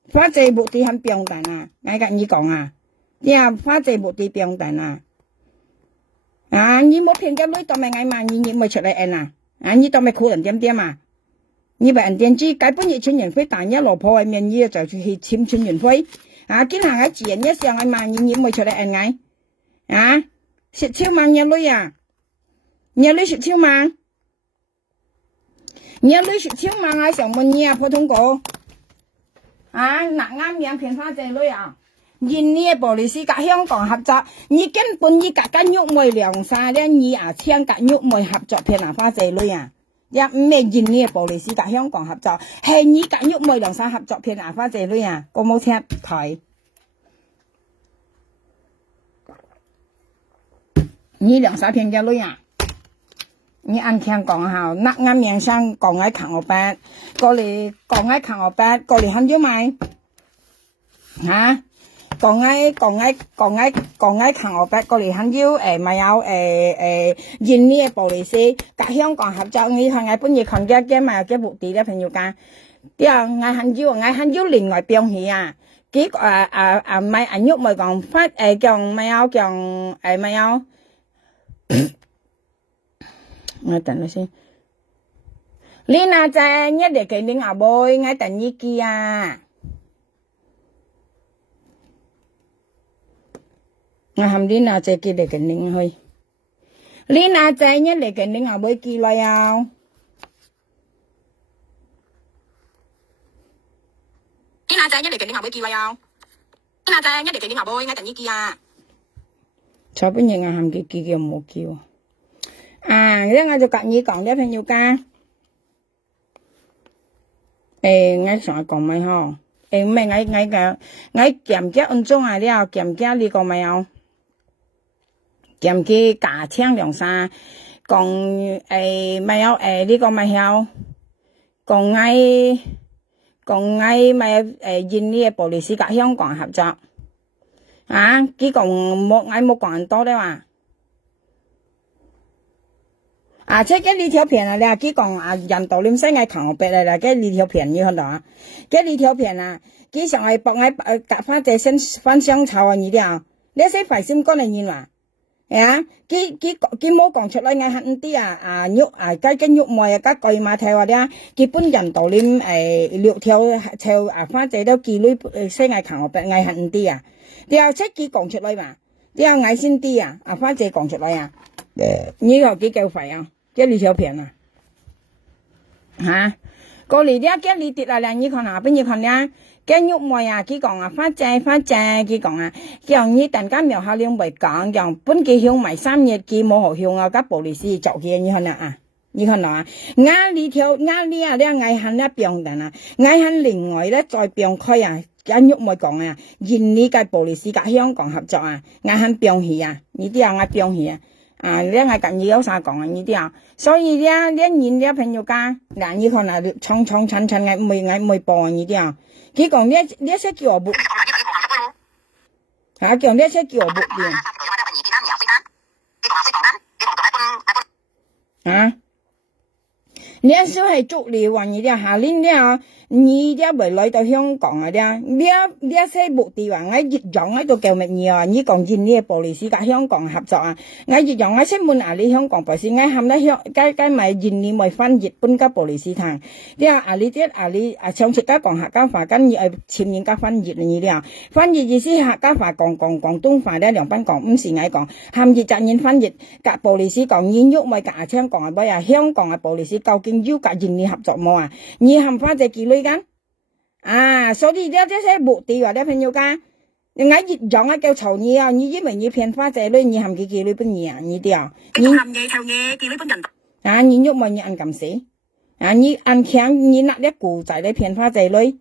法仔目的很標準嗌跟你講法仔目的標準你冇騙個女都咪嗌嘛你咪出嚟人你都咪苦人點你被人點知改本日春園會但一老婆外面你就去簽春園會經行喺自然一上嗌嘛你咪出嚟人嗌食超猛嘅女你你是超嗎？你你是超嗎？我想問你啊，普通哥。啊，嗱啱樣騙花仔女啊！印尼police甲香港合作，你根本你甲間玉梅兩沙咧，你啊請甲玉梅合作騙花仔女啊！也唔係印尼police甲香港合作，係你甲玉梅兩沙合作騙花仔女啊！我冇聽台，你兩沙騙嘅女啊！你按聽講下，嗱啱樣上講喺扛我班，過嚟講喺扛我班，過嚟很少買嚇。講喺扛我白過嚟很少咪有印尼police甲香港合作，你看我本日看嘅咪有嘅目的咧朋友間，啲啊我很少另外表現啊，幾咪喐咪講發講咪有講咪有，我等下先，你嗱仔一嚟給你阿妹，我等你記啊。我含你拿隻記嚟嘅拎去，你拿隻一嚟嘅拎阿妹記來啊！你拿隻一嚟嘅拎阿妹記來啊！你拿隻一嚟嘅拎阿妹，我等你記啊！坐本嘢我含佢記嘅冇記喎，啊！咧我就夾你講啲朋友家，我想講咩嗬？唔係我檢查安裝啊了，檢查你講沒有？檢查假槍兩三，講沒有呢個沒有，講咪印尼police甲香港合作，啊，佢講冇講多的話，啊，即係呢條片啊，你佢講啊，人道你使嗌扛我白嚟啦，嘅呢條片你看到啊，嘅呢條片啊，佢上嚟幫我夾翻隻先翻香草啊，你啲你使費心講嚟言話。啊！佢冇講出來，我肯啲跟喐梅啊，加句嘛睇話啲基本人道你六條條花仔都記女使嗌扛我白，我肯啲啊！你又出佢講出來嘛？你又嗌先啲花仔講出來啊！呢個幾夠費啊！幾呢條片啊？嚇！過嚟啲幾呢跌啊？你看下邊你看咧？cái nhục mồi cái còn phát trái cái còn kiểu như tận các miêu hà liên bày講kiểu bốn cái hiệu mày 3 月cái mô hồ hiệu các bộ lịch sử chọc kia như thế nào như thế nào ngã đi theo ngã đi ngày hành biểu đàn ngày hành另外再表開cái nhục mồi講印尼cái bộ lịch sử các香港合作ngày hành表現呢啲我表現我近日有啥講呢啲所以呢人朋友家嗱你看長我唔播呢啲佢講呢些叫我不叫呢些叫我不呢些係足嚟話呢啲下年呢你啲未來到香港呢些目的話我越用喺度叫乜嘢你講印尼police甲香港合作我越用我先問你香港 police 我含得該咪印尼咪翻日本甲 police 談你啲上次甲講客家話跟前面甲翻譯呢啲翻譯意思客家話講廣東話咧兩班講唔是我講含日責任翻譯甲 police 講印尼咪甲香港嘅咩香港嘅 police 究竟要甲印尼合作冇你含翻隻記錄所以呢啲些目的話咧朋友家我越用叫嘈你你以為你騙花仔女你含佢記錄本嘢你啲你含嘢臭嘢記錄本人你喐咪你按咁死你按強你拿啲古仔嚟騙花仔女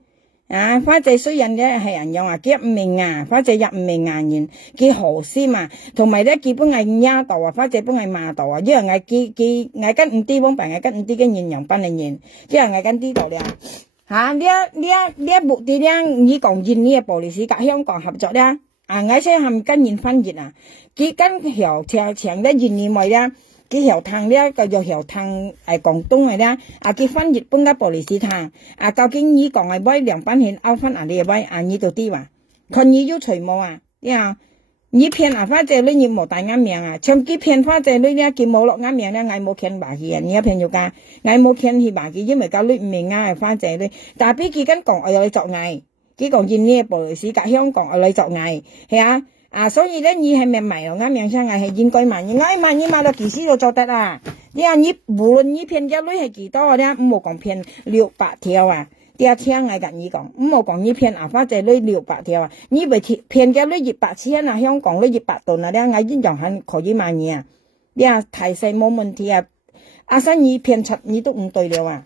花仔雖然咧係人用佢唔明花仔又唔明人佢好先嘛同埋咧基本係丫道花仔本係馬道因為我跟唔啲幫病我跟唔啲嘅人用班嚟人因為我跟啲道咧呢目的咧你講印尼police甲香港合作咧我先含跟人翻譯佢跟條長咧印尼咪咧佢條趟咧個又條趟廣東嘅咧佢翻譯本嘅 police 趟究竟你講係威兩班人拗翻你嘅威你到啲話佢你要除冇你騙花仔女你冇大啱名長期騙花仔女咧佢冇落啱名咧我冇騙白佢你騙咗家我冇騙佢白佢因為教女唔明花仔女但係佢跟講我有作藝佢講印尼police甲香港我嚟作藝係所以咧，你係咪買哦？啱名聲係應該買，你買到幾時都做得啊！你無論你騙嘅女係幾多咧，唔好講騙600條啊！聽我跟你講，唔好講你騙阿花仔女600條啊！你咪騙嘅女200千啊，香港女200噸啊，我一樣係可以買嘢啊！提示冇問題啊！阿生你騙柒你都唔對了啊！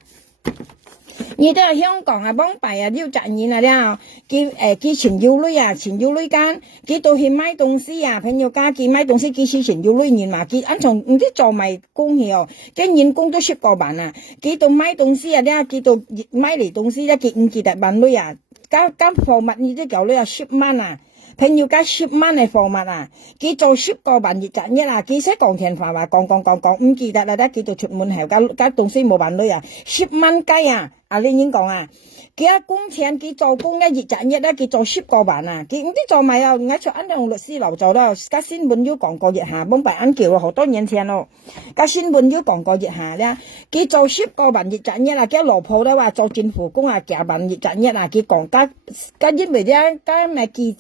你都係香港啊，幫幣啊，要賺錢啊了，佢錢要女啊，錢要女間，佢到去買東西啊，朋友家佢買東西，佢錢要女人嘛，佢按從唔知做埋工去哦，佢人工都10個萬啊，佢到買東西啊了，佢到買嚟東西咧，佢唔記得萬女啊，加貨物你都叫你啊10萬啊。朋友加10萬嘅貨物啊，佢做10個萬月賺一啊，佢識講天話講，唔記得啦，佢就出門口加東西冇萬女啊，10萬雞啊！你已經講啊，佢工錢佢做工咧，月賺一咧，佢做10個萬啊，佢唔知做埋啊，我出按用律師樓做啦，加新聞要講過一下，幫白安叫啊，好多年前咯，加新聞要講過一下咧，佢做10個萬月賺一啊，佢老婆咧話做政府工啊，夾萬月賺一啊，佢講加因為咧加咪記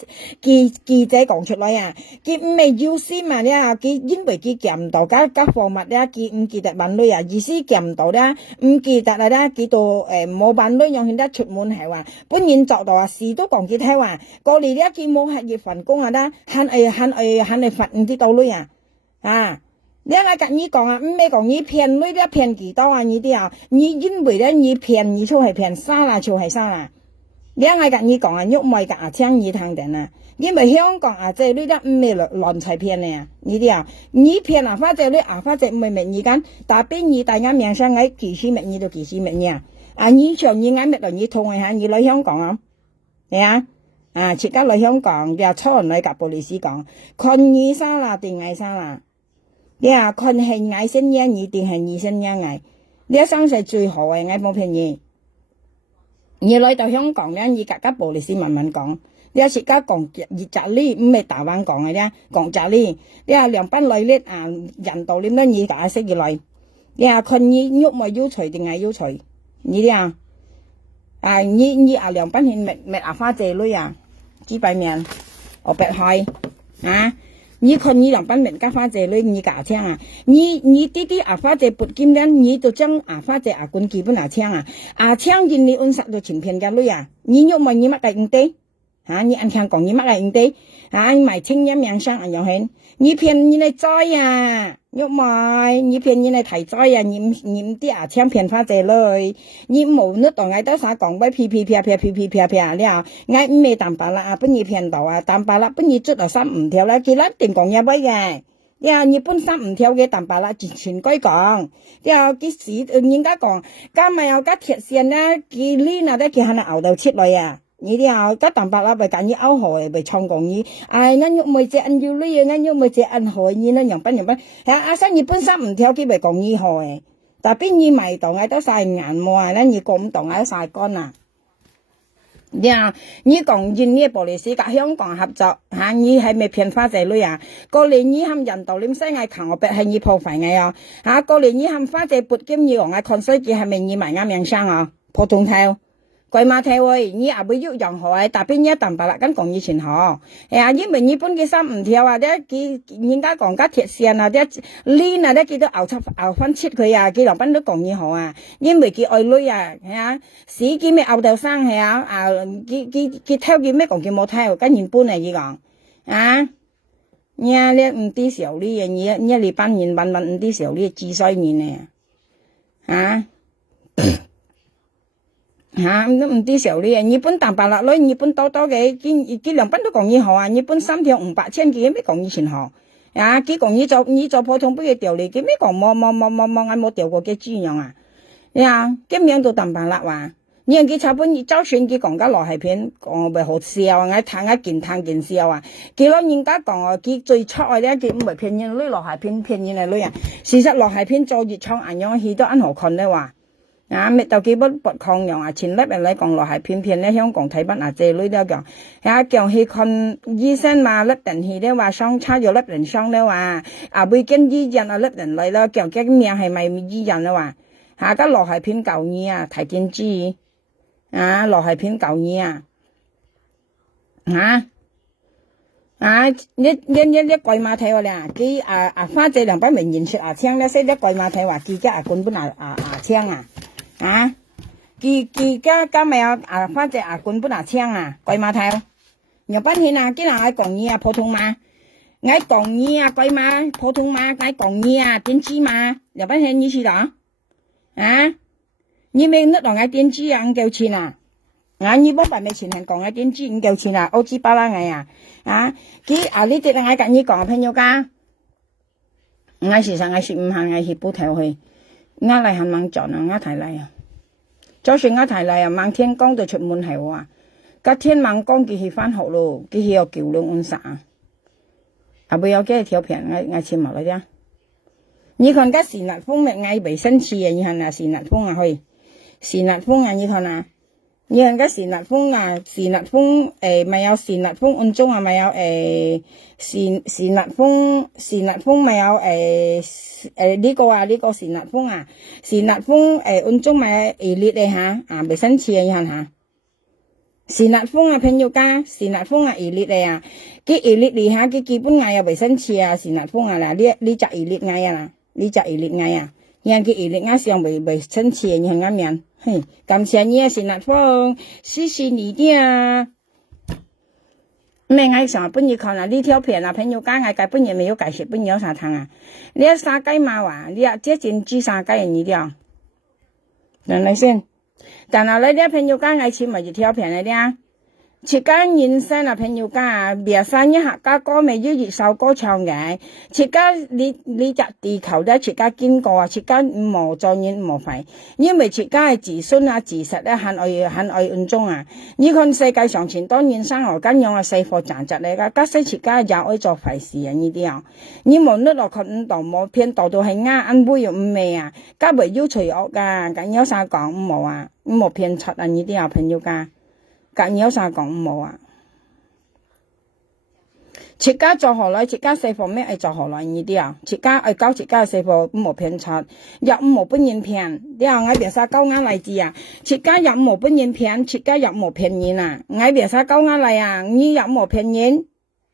者講出來啊，佢唔係要先嘛咧，佢因為佢夾唔到加貨物咧，佢唔記得萬女啊，意思夾唔到咧，唔記得啦咧，佢到冇辦法讓佢得出門口啊，本人做到啊，事都講佢聽話，過嚟咧佢冇係份工啊啦，喊嚟罰唔知道女啊，你跟你講啊，唔係講你騙女咧騙幾多啊？你啲啊，你因為咧你騙你就係騙啥啦，就係啥啦，你跟你講啊，喐唔係聽你聽定啊，因為香港啊，即係呢啲唔係亂齊騙你啊，你啲啊，你騙啊花姐女啊花姐唔係明意間，但係你大家名聲喺幾時明意到幾時明意啊？你長你眼咪嚟，你痛下，你嚟香港啊？係啊，切家嚟香港，又初人嚟夾布里斯講，看你生啦定係生啦？看係矮先一你定係二先一矮？你生勢最好嘅矮冇便宜。你嚟到香港咧，你夾夾布里斯慢慢講，你切家講熱雜呢，唔係大灣講嘅啫，講雜呢，你兩班女咧人道點樣你解釋嚟？看你喐咪要除定係要除？你啲你兩班人咪花姐女啊，幾百面，我白開你看你兩班人家花姐女，你假槍啊，你啲花姐撥金咧，你就將花姐管基本槍槍見你按實就全片嘅女啊，你喐咪你乜嘅唔得？你按聽講你乜嘅唔得？賣清一名聲又係，你騙你嚟災啊！喐咪你騙你嚟提災啊！你啲槍騙花姐女，你冇呢度嗌多啥講喂屁，你啊嗌唔係淡白啦，不你騙到啊，淡白啦，不你捽到3-5條啦，佢一定講一位嘅。你本3-5條嘅淡白啦，全該講。幾時人家講，加埋又加鐵線啦，佢呢嗱咧佢係熬到出來啊！你啲加淡白啦，咪揀啲歐河咪創講你，啱喐咪隻按要呢嘢，啱喐咪隻按河你啦，樣品，阿生你本3-5條佢咪講你河嘅，但邊你咪當嗌得晒眼冇咧，你講唔當嗌得晒乾啊！你講印尼玻璃斯甲香港合作你係咪騙花仔女啊？過嚟你喊人道點西嗌求我白係你破壞嘅過嚟你喊花仔撥金你講嗌看衰嘅係咪你埋啱名聲啊？破中頭。鬼馬睇喂，你也會喐任何嘅，但邊一啖白啦，跟講以前好，因為你本嘅3-5條啊，佢人家講加鐵線啊，啲鏈啊，佢都熬翻切佢啊，佢兩班都講以好啊，因為佢愛女啊，死佢咩熬到生佢睇佢咩講佢冇睇，跟人搬嚟佢講你唔啲時候呢嘢，你班人問唔啲時候呢自衰面唔啲時候呢日本淡白啦女，日本多嘅，佢兩班都講以後日本3條500千幾咩講以前好佢講你做普通俾佢調嚟，佢咩講冇調過嘅豬樣今樣都淡白啦話，你人佢炒本周旋佢講緊羅係片，講咪好笑嘆件笑佢攞人家講佢最初咧，佢唔係騙人女羅係片騙人女事實羅係片做熱創硬樣戲都啱好看咧話。咩到幾不拔抗樣前粒人嚟講落係偏咧，香港睇不這女都講叫去看醫生嘛，粒人去咧話相差咗粒人傷咧話會跟醫人粒人嚟啦，叫嘅命係咪醫人啦話家落係偏舊醫睇見知落係偏舊醫啊，你鬼馬睇我俩，佢花這兩百名言說槍咧，識啲鬼馬睇話，佢家管本槍啊，啊，佢家咪有花這管本槍啊，鬼馬睇，日本人啊，佢人愛講嘢普通話，愛講嘢鬼馬普通話，愛講嘢電子嘛，日本人你知道？啊，你咪那當愛電子啊，夠錢啊！你冇辦咩錢係講嘅電子唔夠錢啊，歐紙巴拉嘅啊，佢呢啲我跟你講朋友家，我事實我是唔行，我是不頭去，我嚟係盲撞啊，我提嚟啊，就算我提嚟啊，盲天光就出門係我啊，隔天盲光佢去返學咯，佢去又叫兩安啥，不要幾條片我簽埋嚟啫，你看個時日風咪我未生氣啊，你看啊時日風啊去，時日風啊你看啊。你看個時日風啊，時日風咪有時日風按中啊，咪有時日風咪有呢個時日風啊，時日風按中咪列嘅嚇未生氣啊，你看下時日風啊朋友家時日風啊列嘅啊，佢列嚟下佢基本嗌又未生氣啊，時日風啊啦，呢隻列嗌啊，呢隻列嗌啊，你看佢列嗌上未生氣啊，你看啱面。嘿，感謝你啊，時日風，謝謝你啲啊。咩嗌上本日看啊？呢條片啊，朋友家嗌介本日未有解釋，本日有啥湯啊？你一沙雞嘛話，你這真煮沙雞你啲，係咪先？但係你啲朋友家嗌錢咪一條片嚟啲。切間人生啊，朋友家別生一客家歌咪要熱首歌唱嘅，切間你隻地球咧，切間經過啊，切間唔無作業唔無費，因為切間係自信啊自實咧，很愛按中啊。你看世界上前當人生何間樣啊，細貨賺值嚟噶，家西切間又愛做壞事啊呢啲啊，你無甩落佢唔當冇偏到到係啱安杯又唔味啊，家未要隨惡噶，咁有啥講唔冇啊，唔冇偏出啊呢啲啊朋友家。隔有啥講唔好啊？切家做何來？切家細貨咩係做何來呢啲啊？切家愛教切家細貨唔冇偏差，又唔冇本人騙。你話我別晒高啱例子啊！切家又唔冇本人騙，切家又唔冇騙人啊！我別晒高啱例啊！你又唔冇騙人，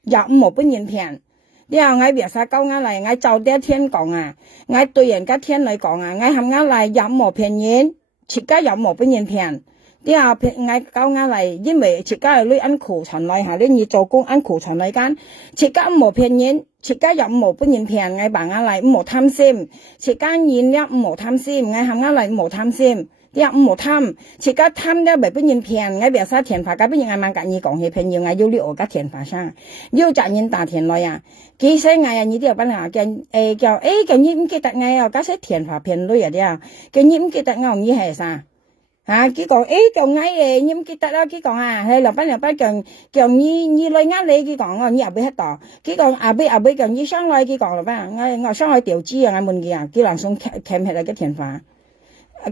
又唔冇本人騙。你話我別晒高啱例，我就啲天講啊！我對人家天嚟講啊！我冚啱例又唔冇騙人，切家又唔冇本人騙。啲啊，嗌交啱嚟，因為切家係女按庫存嚟下，你做工按庫存嚟間，切家唔冇騙人，切家又唔冇本人騙，嗌扮啱嚟唔冇貪心，切家人咧唔冇貪心，嗌冚啱嚟唔冇貪心，啲啊唔冇貪，切家貪咧咪本人騙，嗌別晒田法，家本人嗌慢隔意講起朋友，嗌要你學家田法生，要責任大田來啊，幾細嗌啊，你啲又班下叫你唔記得嗌啊，家些田法騙女啊啲啊，叫你唔記得我唔係啥。佢講叫嗌你唔記得啦，佢講啊，係兩班叫你來呃你，佢講我你又俾喺度，佢講阿貝叫你上來，佢講啦班，我上來調資啊，我問佢啊，佢人送欠起嚟嘅田法，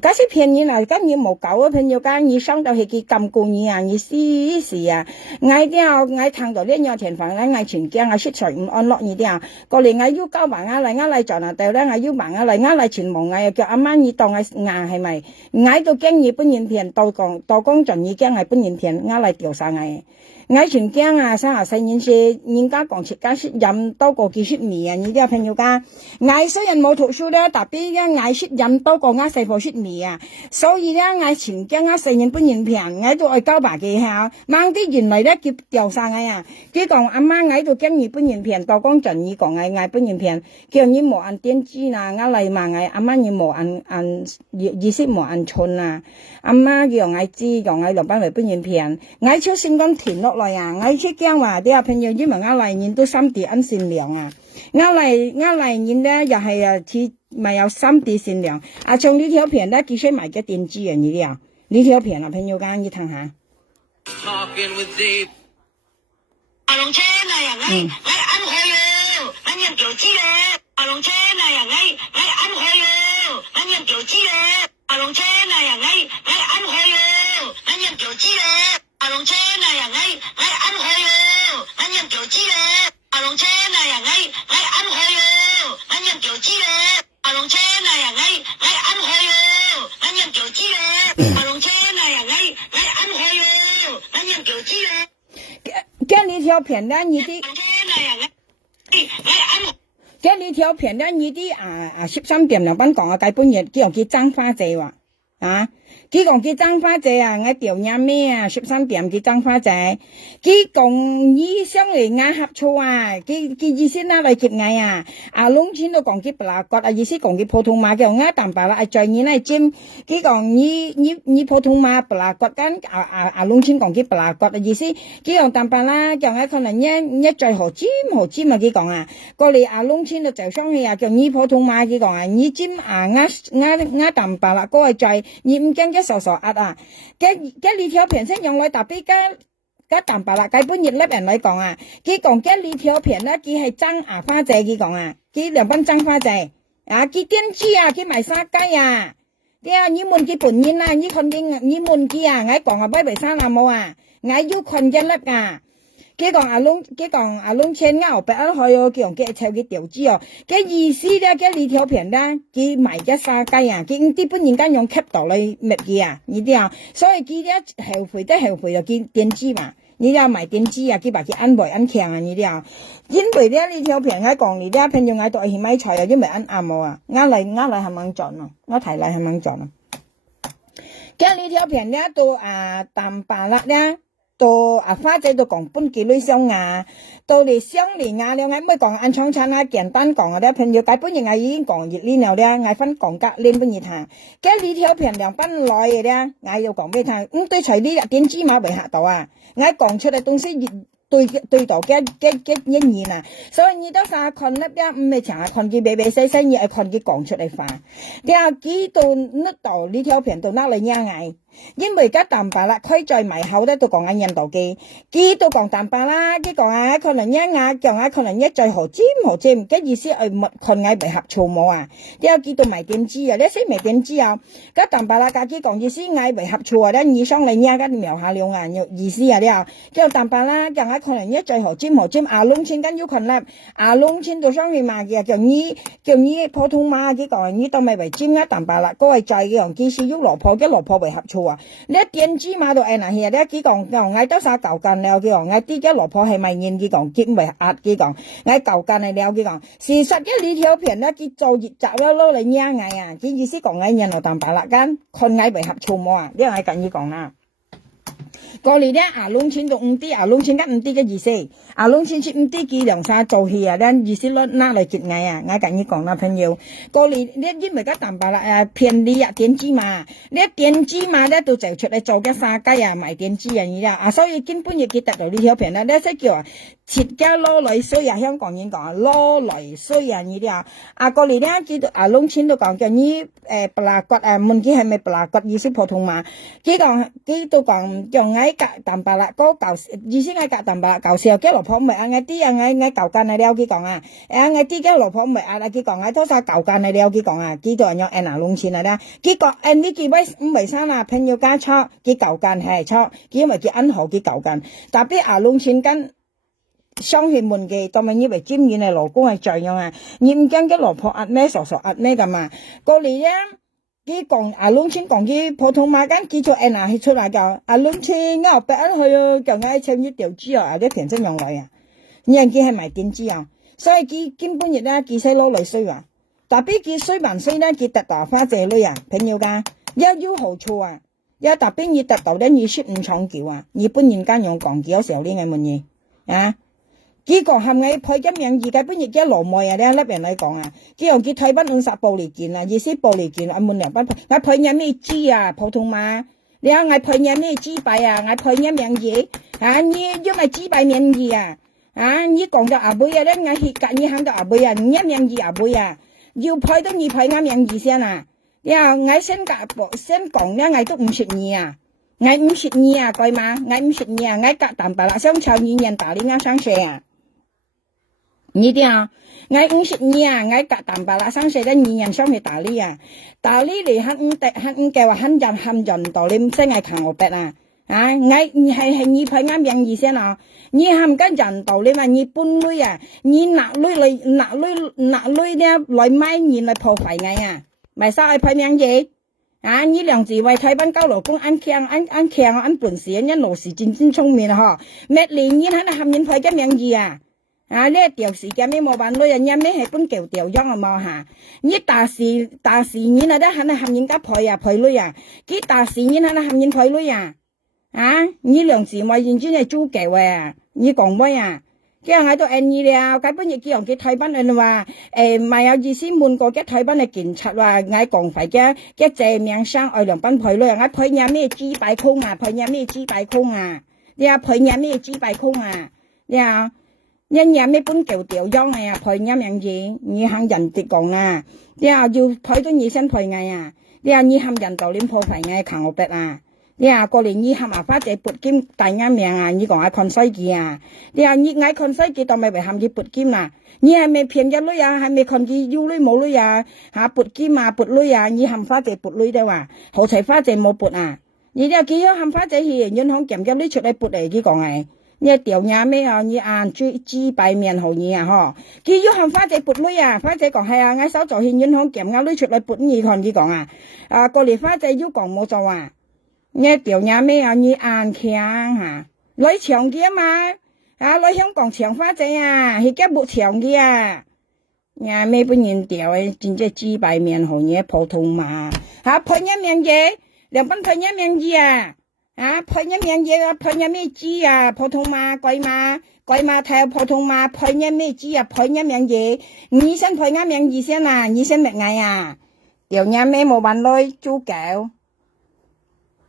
假使騙人啊，今年冇搞啊，朋友間你上到去佢咁過你啊，你試試啊，嗌啲嗌聽到呢樣田法，嗌全驚啊，出財唔安樂呢啲啊，過嚟嗌要交埋嗌撞啊掉咧，嗌要埋嗌全冇嗌，叫阿媽你當嗌係咪？嗌到驚你本人騙，到講盡你驚係本人騙，嗌掉晒嗌。嗌全驚啊！34年時，人家講切家識飲多過佢識味啊！你啲朋友家，嗌雖然冇讀書咧，特別咧嗌識飲多過嗌細貨識味啊！所以咧嗌全驚嗌4年本人騙，嗌到愛交白技巧，掹啲原來咧叫掉晒嗌啊！佢講阿媽嗌到驚你本人騙，到講盡你講嗌本人騙，叫你冇按電子啦，嗌嚟嘛嗌阿媽你冇按意識冇按寸啊！阿媽叫嗌知，講嗌落班嚟本人騙，嗌超先講填落來啊！嗌出驚話啲啊朋友因為嗌嚟人都心地很善良啊！嗌嚟人咧又係啊似咪有心地善良啊！從呢條片咧，佢先買嘅電子啊呢啲啊，呢條片啊朋友間你睇下。阿龍車啊人嗌啱開咯，揾人調知咧。阿龍車啊人嗌啱開咯，揾人調知咧。阿龍車啊人嗌啱開咯，揾人調知咧。阿龍車啊人嗌啱開咯，揾人調知咧。阿龍車啊人嗌啱開咯，揾人調知咧。阿龍車啊人嗌啱開咯，揾人調知咧。阿龍車啊人嗌啱開咯，揾人調知咧。跟呢條片咧，你啲。嘅呢條片咧，呢啲13點兩班講啊，基本日叫佢爭花姐喎，佢講佢爭花姐啊，我調嘢咩啊，13點佢爭花姐，佢講呢相嚟嗌合錯啊，佢意思哪嚟結嗌啊，龍村都講佢不拉骨啊，意思講佢普通話叫嗌淡白啦，再呢嚟尖，佢講呢普通話不拉骨跟龍村講佢不拉骨啊，意思佢講淡白啦，叫嗌可能一再何尖啊，佢講啊，過嚟龍村就上去啊，叫呢普通話佢講啊，呢尖嗌淡白啦，嗰個再你唔驚嘅傻傻啊！嘅呢條片先用來特別加淡白啦，基本熱粒人嚟講啊，佢講嘅呢條片咧，佢係爭花姐，佢講啊，佢兩班爭花姐佢點知啊，佢賣沙雞啊，你問佢本人啊，你問佢啊，我講啊，不為啥那冇啊，我要群嘅粒啊。佢講阿龍錢啱白去哦，佢用佢抽佢調子哦，嘅意思咧，嘅呢條片咧，佢賣嘅沙雞啊，佢啲本人間用吸到嚟滅嘅啊，呢啲啊，所以佢啲後悔就佢電子嘛，呢啲賣電子啊，佢把佢安排安強啊，呢啲啊，因為咧呢條片我講呢啲朋友我都去買菜啊，因為安啱我啊，啱嚟係掹盡咯，我提嚟係掹盡咯，嘅呢條片咧到淡白啦咧。到花姐都講本幾類相啊，到嚟相連啊，了嗌咩講安昌餐啊，簡單講啊啲朋友，基本人已經講熱呢了咧，嗌分講格練本熱談，嘅呢條片兩班來嘅咧，嗌要講俾佢聽，對除呢點芝麻為嚇到啊，嗌講出嚟東西對到嘅一言啊，所以你都晒看粒啲唔係成日看佢微微細細，而係看佢講出嚟話，幾到呢度呢條片到哪嚟呀嗌？因為而家淡白啦，佢在埋口咧都講緊印度機，佢都講淡白啦，佢講可能叫可能一再何尖，嘅意思係密群嗌為合錯冇啊，佢到埋點知啊，你識埋點知啊？咁淡白啦，佢講意思嗌為合錯啊，咧以上嚟呀，咁描下兩眼意思啊，呢叫淡白啦，叫可能一再何尖，龍村跟要群啦，龍村到上去嘛嘅，叫你普通話佢講你都咪為尖啊淡白啦，嗰位在嘅用機師要羅破為合錯。你電子碼度嗱嘢咧，佢講嗌得晒舊間了，佢講嗌啲嘅蘿蔔係咪現佢講結為壓，佢講嗌舊間係了，佢講事實嘅呢條片咧，佢做熱集啦攞嚟壓嗌啊，佢意思講嗌人流淡白啦間，困嗌為合錯冇啊，呢個係緊要講啦。過嚟咧，龍村到5啲，龍村間5啲嘅意思，龍村5啲佢兩晒做戲啊，咧意思攞拿嚟結嗌啊，我緊要講啦朋友。過嚟咧，因為而家淡白啦，便利啊電子嘛，呢電子嘛咧都就出嚟做嘅沙雞啊，賣電子啊而家，所以根本要佢得到呢條片啦，呢即叫設計攞嚟衰啊，香港人講攞嚟衰啊呢啲啊，過嚟咧佢都龍村都講叫你不拉骨問佢係咪不拉骨意思普通話，佢都講叫嗌淡白啦，嗰舊意思嗌淡白啦，舊時候嘅蘿蔔唔係嗌啲嗌舊間嚟了，佢講啊，嗌啲嘅蘿蔔唔係佢講嗌多晒舊間嚟了，佢講啊，佢都係用龍村嚟啦，佢講呢幾位唔係生啦，朋友加錯，佢舊間係錯，因為佢安好佢舊間，特別龍村跟雙血門嘅，當咪以為專業嘅勞工係這樣啊，你唔驚嘅蘿蔔壓咩傻咩噶嘛，過嚟咧。佢講龍村講佢普通話間記住去出嚟教龍村我白去啊，就嗌唱一條豬啊，啲平真用嚟啊，人佢係賣電子啊，所以佢根本日咧佢使攞嚟衰啊，特別佢衰還衰咧，佢特大花姐女啊，朋友噶要好處啊，特別佢特到咧你說唔長橋啊，日本人間用講橋時候呢嘅乜嘢啊？佢講係咪配金樣而家本日嘅羅妹啊？呢一粒人嚟講啊，佢用佢退翻50玻璃件啊，意思玻璃件啊，滿兩班配，我配嘢咩豬啊？普通話，你睇我配嘢咩豬幣啊？我配嘢樣嘢你因為豬幣名義啊，你講到阿妹啊咧，我血格你喊到阿妹啊，你樣義阿妹啊，要配都你配啱樣義先啊，我先講咧，我都唔說你啊。我唔說你啊，貴嘛？我唔說你啊，我隔淡白啦，想炒你人打你啱上社啊！呢啲啊，我唔說你啊，我隔淡白啦，上社咧你人上去打你啊，打你嚟肯嘅話肯人道你唔使嗌靠我白啊！我係你配啱樣意先啊！你冚跟人道你嘛？你搬女啊？你拿女咧來買嘢嚟破壞我啊！咪晒配樣嘢。呢兩字為睇班交勞工安強安本事，因勞時戰聰明嗬，咩連煙喺度含煙派嘅名義啊！啊，呢條時間咩冇辦女人，咩係本條條樣啊冇嚇，呢大事年啊，啲肯定含人家陪啊陪女啊，幾大事年肯定含人陪女啊，啊，呢兩時咪認真係租嘅喎，呢講咩啊？cái ngày tôi ăn gì了cái bữa giờ kia cái Thái Ban này mà mà有意思問過cái Thái Ban嘅警察話嗌講phải cái借名聲愛兩班陪女啊，陪nhà咩幾百空啊，陪nhà咩幾百空啊，你啊陪nhà咩幾百空啊，你啊人nhà咩本條條樣啊，陪nhà名gì，你行人哋講啊，你啊要陪到你先陪嗌啊，你啊你行人道點破費嗌扛我白啊。你啊，過年你冚花姐撥金大啱命啊！你講愛看西記啊？你啊，你愛看西記，當咪為冚佢撥金啦？你係咪騙一女啊？係咪看佢要女冇女啊？嚇撥金啊，撥女啊！你冚花姐撥女的話，好齊花姐冇撥啊！你啲幾多冚花姐去銀行撳入女出嚟撥嚟？佢講係你掉嘢咩啊？你按豬擺面好嘢啊！嗬，佢要冚花姐撥女啊！花姐講係啊，我手就去銀行撳入女出嚟撥你看佢講啊！啊，過年花姐要講冇做啊！nghe tiểu nhà mấy anh như ăn khéng hả lấy chồng kia mà lấy香港長花仔啊係cái bộ chồng kia nhà mấy bữa nhìn tiểu ấy chính là chỉ bài miệng hồ nhé phổ thông mà phơi nhà miệng gì兩班phơi nhà miệng gì phơi nhà miệng gì phơi nhà mấy chi phổ thông mà quay mà theo phổ thông mà phơi nhà mấy chi phơi nhà miệng gì你先phơi nhà miệng gì先你先乜ngày tiểu nhà mấy một bàn lôi chú kẹo